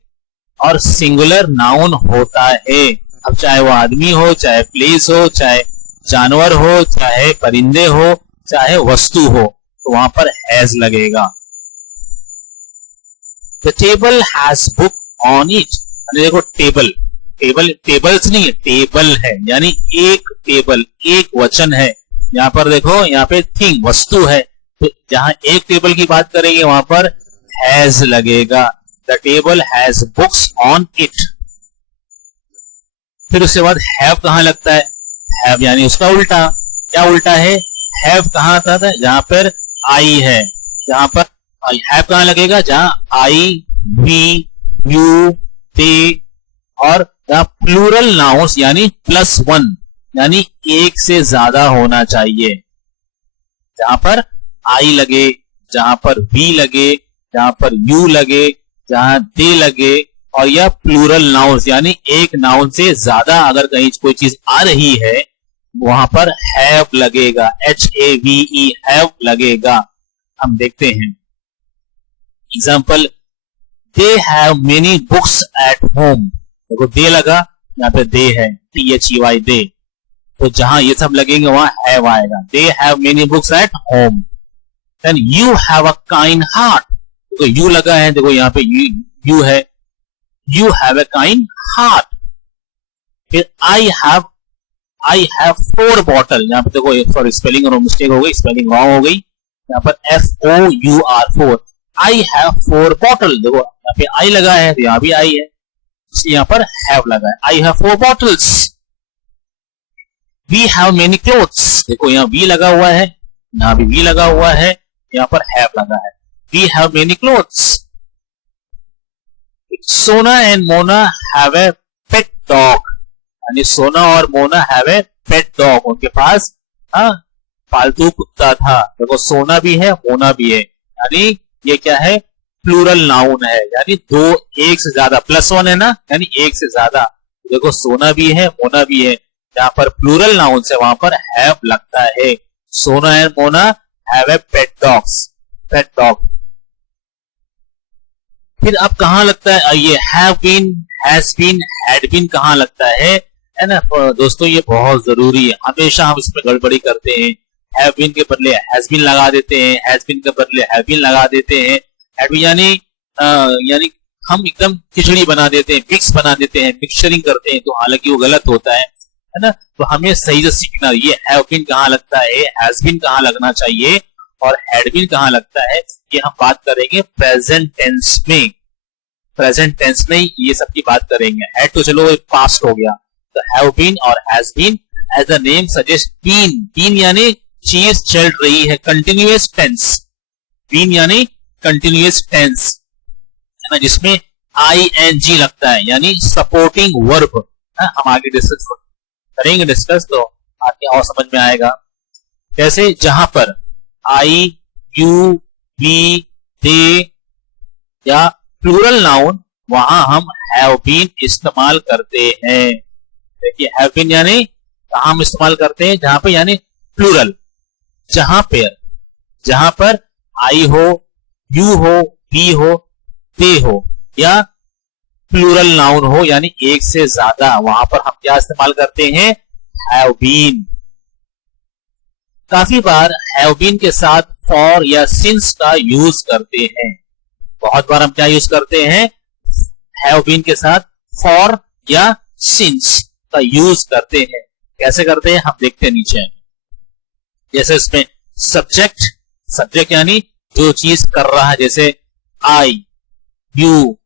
और सिंगुलर नाउन होता है। अब चाहे वो आदमी हो, चाहे प्लेस हो, चाहे जानवर हो, चाहे परिंदे हो, चाहे वस्तु हो, तो वहां पर हैज लगेगा। The table has book on it. देखो टेबल, टेबल्स नहीं है, टेबल है, यानी एक टेबल, एक वचन है। यहाँ पर देखो, यहाँ पे थिंग, वस्तु है, तो जहां एक टेबल की बात करेंगे वहां पर हैज लगेगा। The table has books on it. फिर उसके बाद हैव कहां लगता है, हैव यानी उसका उल्टा। क्या उल्टा है, हैव कहां आता था, जहां पर आई है, जहां पर हैव कहां लगेगा, जहां आई, वी, यू, दे और प्लूरल नाउन्स यानी +1 यानी एक से ज्यादा होना चाहिए। जहां पर आई लगे, जहां पर वी लगे, जहां पर यू लगे, जहां दे लगे, और यह प्लूरल नाउन्स यानी एक नाउन से ज्यादा अगर कहीं कोई चीज आ रही है वहां पर हैव लगेगा, HAVE हैव लगेगा। हम देखते हैं example, they have many books at home. देखो दे लगा, यहाँ पे दे है, THEY दे, तो जहां ये सब लगेंगे वहां हैव आएगा। They have many books at home. Then you have a kind heart. तो यू लगा है, देखो यहाँ पे यू है, you have a kind heart. फिर आई हैव 4 बॉटल। यहाँ पे देखो सॉरी स्पेलिंग मिस्टेक हो गई, स्पेलिंग रॉन्ग हो गई, यहाँ पर FOUR 4। I have 4 bottle. देखो यहाँ पे आई लगा है, तो यहाँ भी आई है, इसलिए यहाँ पर हैव लगा है। I have 4 bottles. We have many clothes. देखो यहाँ वी लगा हुआ है, यहाँ भी वी लगा हुआ है, यहाँ पर हैव लगा है। We have many clothes. Sona and Mona have a pet dog. यानी सोना और Mona have a pet dog, उनके पास पालतू कुत्ता था। देखो सोना भी है, मोना भी है, यानी ये क्या है, प्लूरल नाउन है, यानी दो, एक से ज्यादा, +1 है ना, यानी एक से ज्यादा। देखो सोना भी है, मोना भी है, जहां पर प्लूरल नाउन से वहां पर हैव लगता है। Sona and Mona have a pet dogs, pet dog. फिर अब कहां लगता है ये have been, has been, had been कहां लगता है ना दोस्तों, ये बहुत जरूरी है। हमेशा हम इसमें गड़बड़ी करते हैं, हैव बीन के बदले हैज बीन लगा देते हैं, हैज बीन के बदले हैव बीन लगा देते हैं। हैड बीन यानी हम एकदम खिचड़ी बना देते हैं, मिक्स बना देते हैं, मिक्सचरिंग करते हैं, तो हालांकि वो गलत होता है ना। तो हमें सही से सीखना, ये हैव बीन कहां लगता है, हैज बीन कहां लगना चाहिए और हैड बीन कहां लगता है, ये हम बात करेंगे प्रेजेंट टेंस में। प्रेजेंट टेंस में ये सब की बात करेंगे। हैड तो चलो पास्ट हो गया, तो हैव बीन और has been as the name suggest, been, been यानी चीज चल रही है, कंटिन्यूअस टेंस। बीन यानी कंटिन्यूअस टेंस है ना, जिसमें ING लगता है, यानी सपोर्टिंग वर्ब। हम आगे डिस्कस करेंगे, तो आगे और समझ में आएगा। जैसे जहां पर आई, यू, वी, दे या प्लूरल नाउन, वहां हम हैव बीन इस्तेमाल करते हैं। देखिए हैव बीन यानी कहां हम इस्तेमाल करते हैं, जहां पे यानी प्लूरल, जहां पर आई हो, यू हो, वी हो, दे हो या प्लूरल नाउन हो यानी एक से ज्यादा, वहां पर हम क्या इस्तेमाल करते हैं, हैव बीन। काफी बार हैव बीन के साथ फॉर या सिंस का यूज करते हैं। बहुत बार हम क्या यूज करते हैं, हैव बीन के साथ फॉर या सिंस का यूज करते हैं। कैसे करते हैं हम देखते हैं नीचे। जैसे इसमें सब्जेक्ट यानी जो चीज कर रहा है, जैसे आई, यू,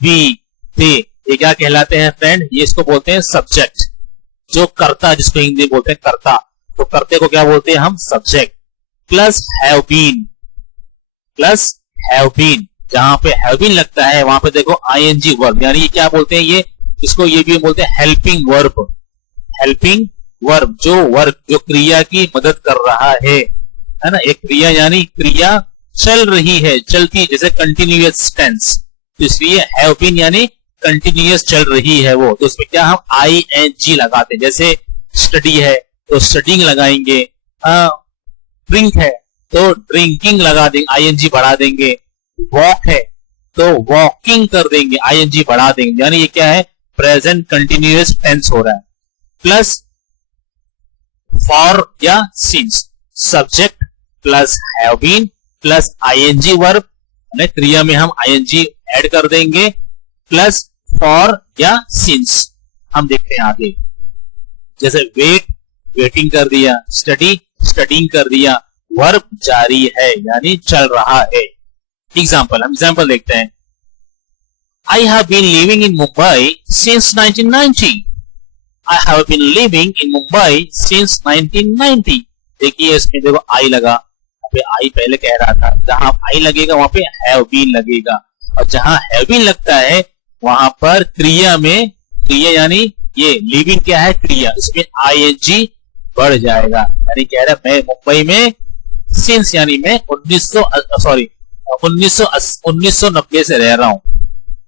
वी, दे, ये क्या कहलाते हैं फ्रेंड, ये इसको बोलते हैं सब्जेक्ट। जो करता, जिसको हिंदी में बोलते हैं कर्ता, तो करते को क्या बोलते हैं हम, सब्जेक्ट। प्लस हैव बीन, जहां पे हैव बीन लगता है वहां पे देखो आईएनजी वर्ब, यानी ये क्या बोलते हैं, ये इसको ये भी बोलते हैं हेल्पिंग वर्ब, जो क्रिया की मदद कर रहा है ना। एक क्रिया यानी क्रिया चल रही है, चलती, जैसे कंटिन्यूअस टेंस, तो इसलिए हैव बीन यानी कंटिन्यूअस चल रही है वो, तो उसमें क्या हम आईएनजी लगाते हैं। जैसे स्टडी है तो स्टडिंग लगाएंगे, ड्रिंक है तो ड्रिंकिंग लगा देंगे, आईएनजी बढ़ा देंगे। वॉक है तो वॉकिंग कर देंगे, आईएनजी बढ़ा देंगे, यानी ये क्या है, प्रेजेंट कंटिन्यूअस टेंस हो रहा है। प्लस फॉर या since, subject plus have been plus ING verb, क्रिया में हम आईएनजी ऐड कर देंगे, प्लस फॉर या सिंस। हम देखते हैं आगे, जैसे वेटिंग कर दिया, स्टडिंग कर दिया, वर्ब जारी है यानी चल रहा है। एग्जाम्पल देखते हैं। I have been living in Mumbai since 1990। I have been living in Mumbai since 1990। देखिए इसमें देखो आई लगा, आई पहले कह रहा था, जहां आई लगेगा वहां पे हैव बीन लगेगा, और जहां हैव बीन लगता है वहां पर क्रिया यानी ये लिविंग क्या है, क्रिया, इसमें आईएनजी बढ़ जाएगा, यानी कह रहा है मैं मुंबई में सिंस यानी मैं 1990 से रह रहा हूं,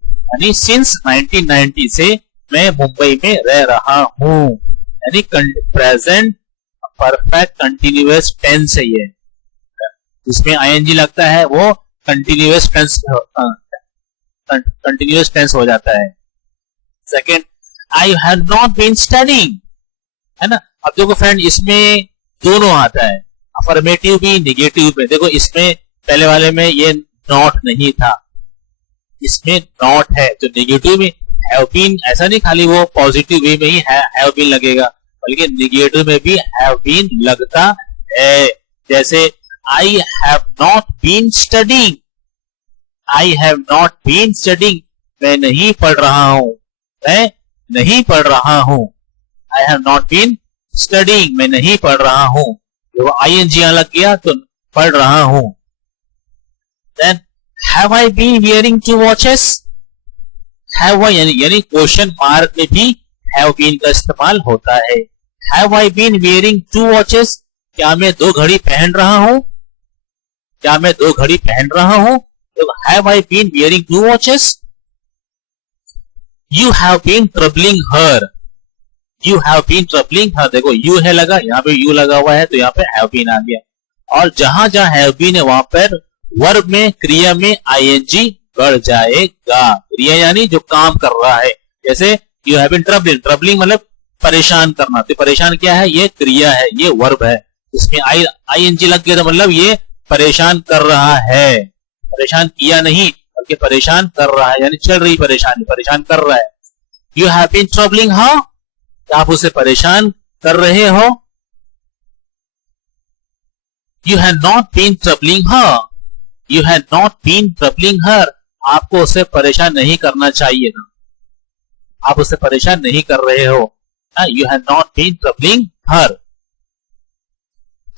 यानी सिंस 1990 से मैं मुंबई में रह रहा हूं, यानी प्रेजेंट परफेक्ट कंटिन्यूअस टेंस है ये, जिसमें आईएनजी लगता है वो कंटिन्यूअस टेंस हो जाता है। Second, I have not been studying, है ना। अब देखो फ्रेंड इसमें दोनों आता है, अफर्मेटिव भी नेगेटिव भी। देखो इसमें पहले वाले में ये नॉट नहीं था, इसमें नॉट है, तो नेगेटिव में हैव बीन, ऐसा नहीं खाली वो पॉजिटिव वे में ही हैव बीन लगेगा, बल्कि नेगेटिव में भी हैव बीन लगता है। जैसे I have not been studying, I have not been studying, मैं नहीं पढ़ रहा हूं, मैं नहीं पढ़ रहा हूं। I have not been studying, मैं नहीं पढ़ रहा हूं, जो आईएनजी यहां लग गया तो पढ़ रहा हूं। Then have I been wearing 2 watches, have I यानी क्वेश्चन मार्क में भी हैव बीन का इस्तेमाल होता है। Have I been wearing 2 watches, क्या मैं 2 घड़ी पहन रहा हूं, क्या मैं 2 घड़ी पहन रहा हूं, तो have I been wearing 2 watches. You have been troubling her, you have been troubling her, देखो यू है लगा, यहाँ पे यू लगा हुआ है तो यहाँ पे हैव बीन आ गया, और जहां जहां हैव बीन है वहां पर वर्ब में, क्रिया में आईएनजी बढ़ जाएगा। क्रिया यानी जो काम कर रहा है, जैसे यू हैव बीन ट्रबलिंग मतलब परेशान करना, तो परेशान क्या है, ये क्रिया है, ये वर्ब है, इसमें आईएनजी लग गया तो मतलब ये परेशान कर रहा है, परेशान किया नहीं बल्कि परेशान कर रहा है, यानी चल रही परेशानी, परेशान कर रहा है। You have been troubling her, आप उसे परेशान कर रहे हो। You have not been troubling her, you have not been troubling her, आपको उसे परेशान नहीं करना चाहिए था, आप उसे परेशान नहीं कर रहे हो। You have not been troubling her.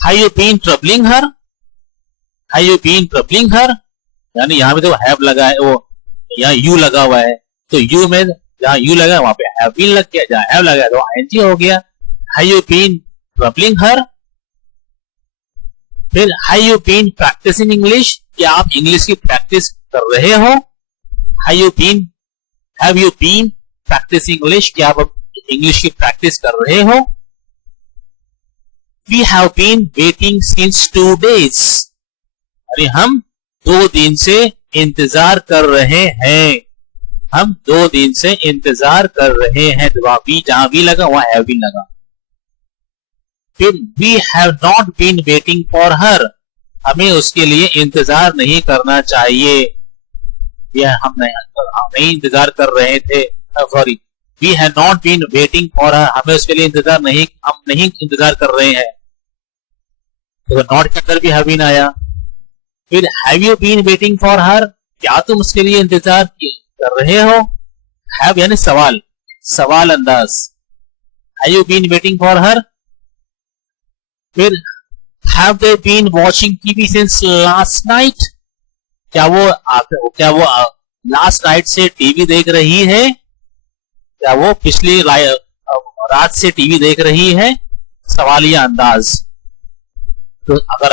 Have you been troubling her, have you been troubling her, यानी यहां पे तो हैव लगा है, वो यहाँ यू लगा हुआ है, तो यू में जहां यू लगा वहां पे हैव बीन लग गया, जहां हैव लगा तो आईएनजी हो गया। Have you been troubling her. फिर have you been practising English, क्या आप इंग्लिश की प्रैक्टिस कर रहे हो? Have you been practising English, क्या आप इंग्लिश की प्रैक्टिस कर रहे हो? We have been waiting since 2 days, अरे हम 2 दिन से इंतजार कर रहे हैं, हम 2 दिन से इंतजार कर रहे हैं। तो वहां भी, जहां भी लगा वहां हैव बीन लगा। फिर we have not been waiting for her, हमें उसके लिए इंतजार नहीं करना चाहिए, यह हम नहीं इंतजार कर रहे थे। Sorry, we have not been waiting for her, हमें उसके लिए इंतजार नहीं, हम नहीं इंतजार कर रहे हैं। तो नॉट के अंदर भी हैव बीन आया। फिर have you been waiting for her, क्या तुम उसके लिए इंतजार कर रहे हो? हैव यानी सवाल, सवाल अंदाज। Have you been waiting for her. फिर have they been watching TV since last night, क्या वो लास्ट नाइट से टीवी देख रही है, क्या वो पिछली रात से टीवी देख रही है? सवालिया अंदाज। तो अगर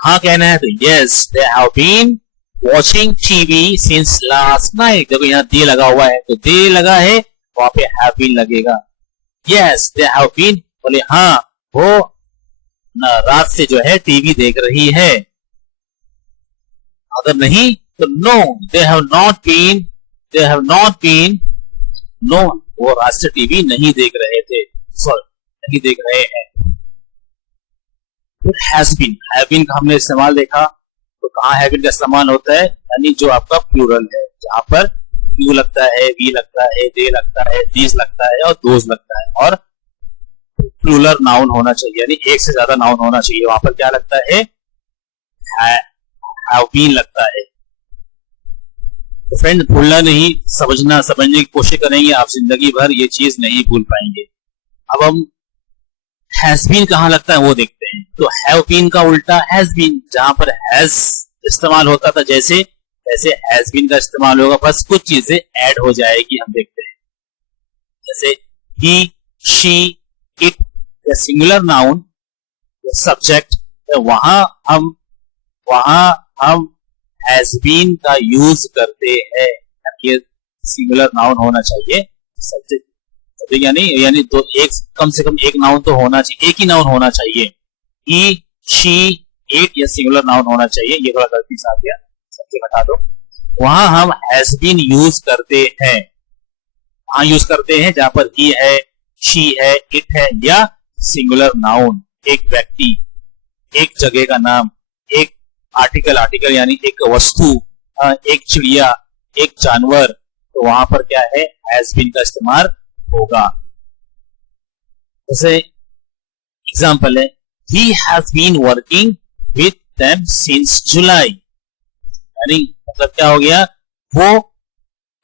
हाँ कहना है तो yes, they have been watching TV since last night. देखो यहाँ दे लगा हुआ है तो दे लगा है, वहां पे हैव बीन लगेगा। यस दे हैव बीन, बोले हाँ वो रात से जो है टीवी देख रही है। अगर नहीं तो no, they have not been, no वो रात से टीवी नहीं देख रहे थे, सॉरी नहीं देख रहे हैं। हैज बीन का हमने इस्तेमाल देखा, तो कहाँ हैव बीन का इस्तेमाल होता है, यानी जो आपका प्लूरल है, जहां पर यू लगता है, वी लगता है, दे लगता है, दीज लगता है और दोज लगता है, और प्लूरल नाउन होना चाहिए, यानी एक से ज्यादा नाउन होना चाहिए। वहां पर क्या लगता है, हैव बीन लगता है। तो फ्रेंड भूलना नहीं, समझने की कोशिश करेंगे, आप जिंदगी भर ये चीज नहीं भूल पाएंगे। अब हम हैज बीन कहां लगता है वो देखते हैं। तो हैव बीन का उल्टा हैज बीन, जहां पर हैज इस्तेमाल होता था जैसे हैज बीन का इस्तेमाल होगा, बस कुछ चीजें ऐड हो जाएगी। हम देखते हैं जैसे ही, शी, इट, या सिंगुलर नाउन, सब्जेक्ट, वहां हम हैज बीन का यूज करते हैं। ये सिंगुलर नाउन होना चाहिए, सब्जेक्ट यानी तो एक, कम से कम एक नाउन तो होना चाहिए, एक ही नाउन होना चाहिए। ही, शी, इट या सिंगुलर नाउन होना चाहिए। ये थोड़ा गलती से आ गया, सबके बता दो। वहां हम हैज बीन यूज करते हैं, वहां यूज करते हैं जहां पर ही है, शी है, इट है, या सिंगुलर नाउन, एक व्यक्ति, एक जगह का नाम, एक आर्टिकल यानी एक वस्तु, एक चिड़िया, एक जानवर, तो वहां पर क्या है, हैज बीन का इस्तेमाल होगा। जैसे एग्जांपल है, he has been working with them since July, यानी मतलब क्या हो गया, वो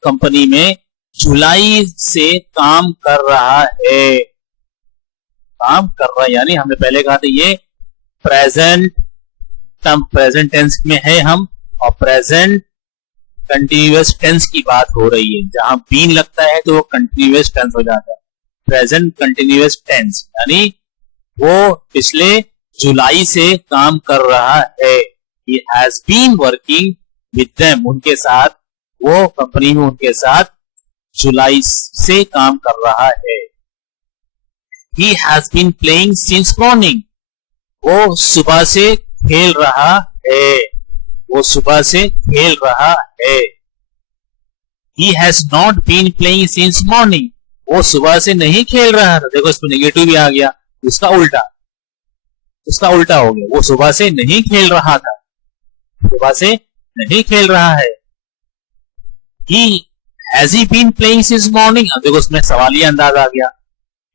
कंपनी में जुलाई से काम कर रहा है, यानी हमने पहले कहा था ये प्रेजेंट टेंस में है हम, और प्रेजेंट कंटिन्यूअस टेंस की बात हो रही है। जहां बीन लगता है तो वो कंटिन्यूअस टेंस हो जाता है, प्रेजेंट कंटिन्यूअस टेंस, यानी वो पिछले जुलाई से काम कर रहा है। He has been working with them, उनके साथ, वो कंपनी में उनके साथ जुलाई से काम कर रहा है। He has been playing since morning, वो सुबह से खेल रहा है, He has not been playing since morning, वो सुबह से नहीं खेल रहा था। देखो इसमें नेगेटिव भी आ गया, उसका उल्टा हो गया, वो सुबह से नहीं खेल रहा था, सुबह से नहीं खेल रहा है। Has he been playing since morning, अब देखो उसमें सवालिया अंदाज आ गया,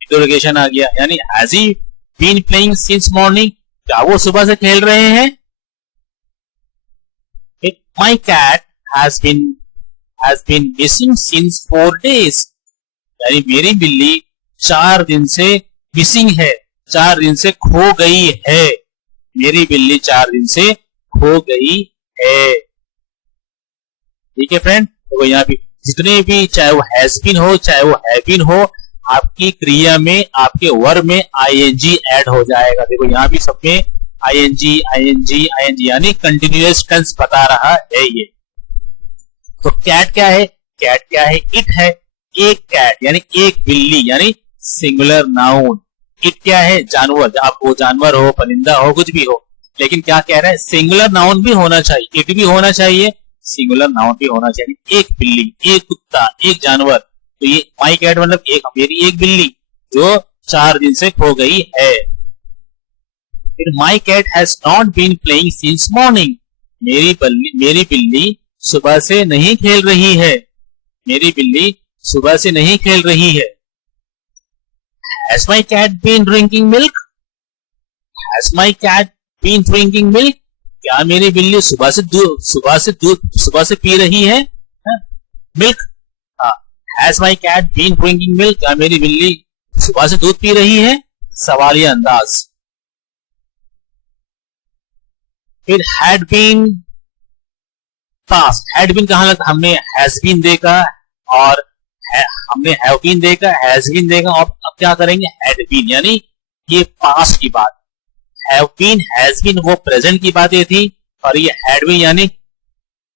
इंटरोगेशन आ गया, यानी has he been playing since morning, क्या वो सुबह से खेल रहे हैं। My cat has been missing since 4 days, यानी मेरी बिल्ली 4 दिन से मिसिंग है, 4 दिन से खो गई है, मेरी बिल्ली 4 दिन से खो गई है। ठीक है फ्रेंड, तो यहाँ भी जितने भी, चाहे वो हैज बीन हो चाहे वो हैव बीन हो, आपकी क्रिया में, आपके वर्ब में आईएनजी ऐड हो जाएगा। देखो यहाँ भी सब में आईएनजी आईएनजी आईएनजी यानी कंटिन्यूअस टेंस बता रहा है ये। तो कैट क्या है? कैट क्या है? इट है। एक कैट यानी एक बिल्ली यानी सिंगुलर नाउन। इट क्या है? जानवर। आप वो जानवर हो, परिंदा हो, कुछ भी हो, लेकिन क्या कह रहा है? सिंगुलर नाउन भी होना चाहिए। इट भी होना चाहिए, सिंगुलर नाउन भी होना चाहिए। एक बिल्ली, एक कुत्ता, एक जानवर। तो ये माई कैट मतलब एक मेरी एक बिल्ली जो 4 दिन से खो गई है। फिर my cat has not been playing since morning. मेरी बिल्ली सुबह से नहीं खेल रही है। मेरी बिल्ली सुबह से नहीं खेल रही है। Has my cat been drinking milk? Has my cat been drinking milk? क्या मेरी बिल्ली सुबह से पी रही है मिल्क? हाँ। Has my cat been drinking milk? क्या मेरी बिल्ली सुबह से दूध पी रही है? सवालिय अंदाज। फिर had been past। had been कहां लगा? हमने has been देखा और हमने have been देखा, has been देखा, और अब क्या करेंगे? had been यानी ये पास्ट की बात। have been, has been वो प्रेजेंट की बातें थी, और ये had been यानी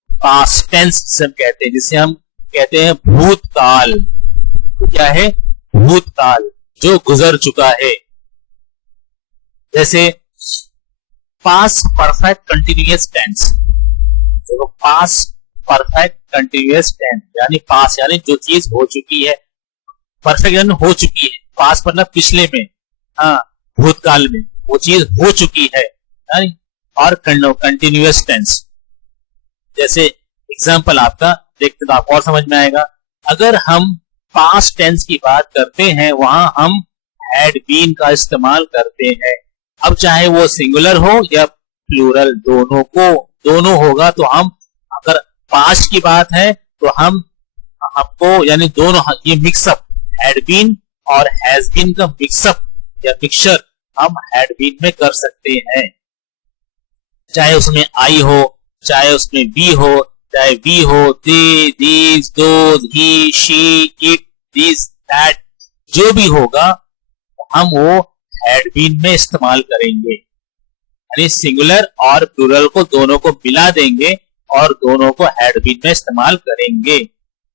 पास्ट टेंस जिसे हम कहते हैं, जिसे हम कहते हैं भूतकाल। तो क्या है? भूतकाल जो गुजर चुका है। जैसे पास्ट परफेक्ट कंटिन्यूअस टेंस। देखो पास्ट परफेक्ट कंटिन्यूअस टेंस यानी पास यानी जो चीज हो चुकी है, परफेक्ट यानी हो चुकी है, पास मतलब पिछले में, हाँ भूतकाल में वो चीज हो चुकी है यानी। और कंटिन्यूअस टेंस जैसे एग्जांपल आपका देखते तो आपको और समझ में आएगा। अगर हम पास्ट टेंस की बात करते हैं वहां हम हैड बीन का इस्तेमाल करते हैं। अब चाहे वो सिंगुलर हो या प्लूरल, दोनों होगा। तो हम अगर पास्ट की बात है तो हमको यानी दोनों ये मिक्सअप हैड बीन और हैज बीन का मिक्सअप या मिक्सचर हम हैड बीन में कर सकते हैं। चाहे उसमें आई हो, चाहे उसमें बी हो, चाहे वी हो, they, these, those, he, she, it, this, that, जो भी होगा हम वो हैड बीन में इस्तेमाल करेंगे। यानी सिंगुलर और प्लूरल को दोनों को मिला देंगे और दोनों को हैड बीन में इस्तेमाल करेंगे।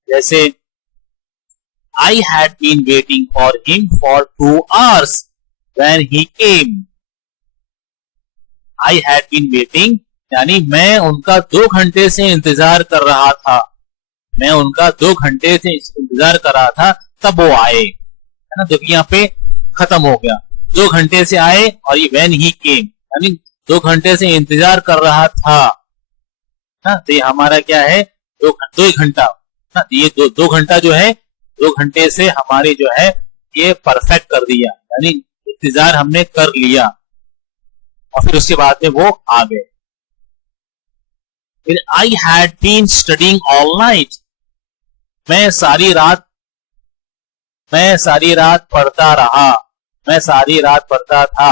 जैसे I had been waiting for him for 2 hours when he came. I had been waiting यानी मैं उनका 2 घंटे से इंतजार कर रहा था। मैं उनका 2 घंटे से इंतजार कर रहा था तब वो आए, है ना। देखिए यहाँ पे खत्म हो गया, 2 घंटे से आए और ये when he came यानी 2 घंटे से इंतजार कर रहा था। तो ये हमारा क्या है? 2 घंटा। ये 2 घंटा जो है 2 घंटे से हमारी जो है ये परफेक्ट कर दिया, यानी इंतजार हमने कर लिया और फिर उसके बाद में वो आ गए। फिर I had been studying all night. मैं सारी रात पढ़ता रहा, मैं सारी रात पढ़ता था।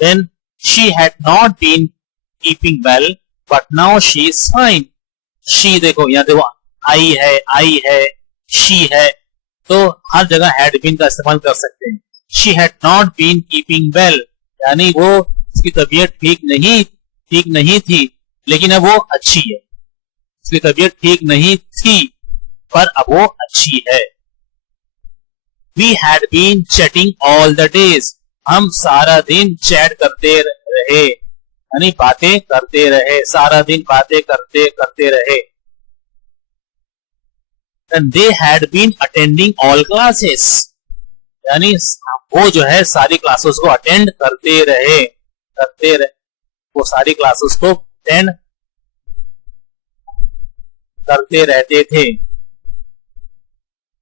Then she had not been keeping well, but now she is fine. She देखो यहाँ देखो आई है, she है, तो हर जगह had been का इस्तेमाल कर सकते हैं। She had not been keeping well यानी वो उसकी तबीयत ठीक नहीं थी, लेकिन अब वो अच्छी है। उसकी तबीयत ठीक नहीं थी पर अब वो अच्छी है। We had been chatting all the days. हम सारा दिन चैट करते रहे यानी बातें करते रहे, सारा दिन बातें करते रहे। And they had been attending all classes यानी वो जो है सारी क्लासेस को अटेंड करते रहे, वो सारी क्लासेस को अटेंड करते रहते थे।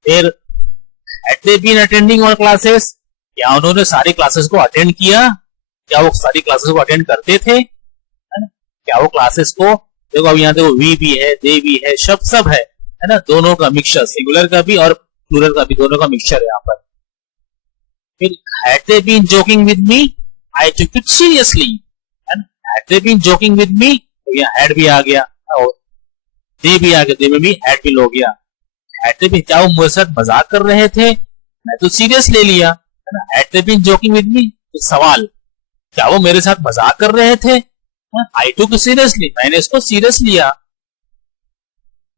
फिर had they been attending all classes क्या उन्होंने सारी क्लासेस को अटेंड किया? क्या वो सारी क्लासेस को अटेंड करते थे? क्या वो क्लासेस को देखो, अब यहाँ देखो वी भी है, दे भी है, सब है ना, दोनों का मिक्सचर, सिंगुलर का भी और प्लूरल का भी, दोनों का मिक्सचर है यहाँ पर। फिर had they been joking with me, I took it seriously. And had they been joking with me, तो यहाँ had भी आ गया और दे भी आ गया, दे में भी had भी हो गया। हैड दे बीन, क्या वो मेरे साथ मजाक कर रहे थे? मैं तो सीरियस ले लिया, है ना। Had they been joking with me, सवाल, क्या वो मेरे साथ मजाक कर रहे थे? आई टुक सीरियसली, मैंने इसको सीरियस लिया।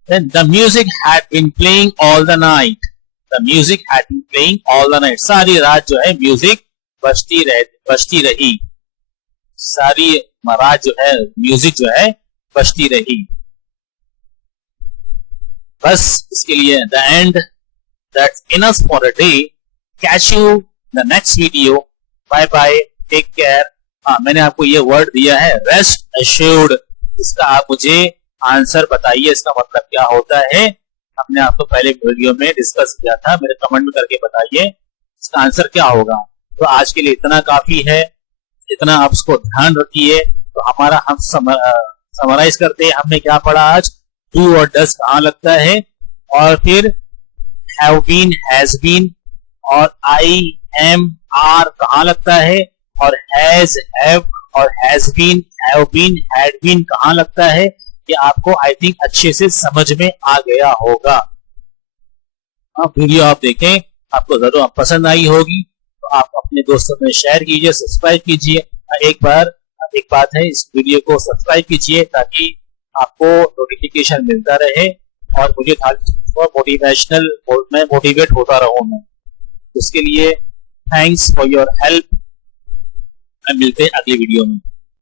Then the music had been playing all the night. The music had been playing all the night. सारी रात जो है म्यूजिक बजती रही। सारी रात जो है म्यूजिक जो है बजती रही। बस इसके लिए the end. That's enough for a day. Catch you the next video. Bye bye. Take care. हाँ, मैंने आपको ये वर्ड दिया है रेस्ट एश्योर्ड। इसका आप मुझे आंसर बताइए, इसका मतलब क्या होता है। हमने आपको पहले वीडियो में डिस्कस किया था, मेरे कमेंट में करके बताइए इसका आंसर क्या होगा। तो आज के लिए इतना काफी है, इतना आप उसको ध्यान रखिए। तो हमारा हम समराइज करते हैं, हमने क्या पढ़ा आज। डू और डज कहाँ लगता है, और फिर हैव बीन, हैज बीन और आई एम आर कहाँ लगता है, और हैज, हैव और has been, have been, had been कहाँ लगता है। ये आपको आई थिंक अच्छे से समझ में आ गया होगा। वीडियो आप देखें, आपको जरूर पसंद आई होगी, तो आप अपने दोस्तों में शेयर कीजिए, सब्सक्राइब कीजिए। एक बात है, इस वीडियो को सब्सक्राइब कीजिए ताकि आपको नोटिफिकेशन मिलता रहे और मुझे मोटिवेशनल, मैं मोटिवेट होता रहूं मैं। उसके लिए थैंक्स फॉर योर हेल्प। मिलते हैं अगली वीडियो में।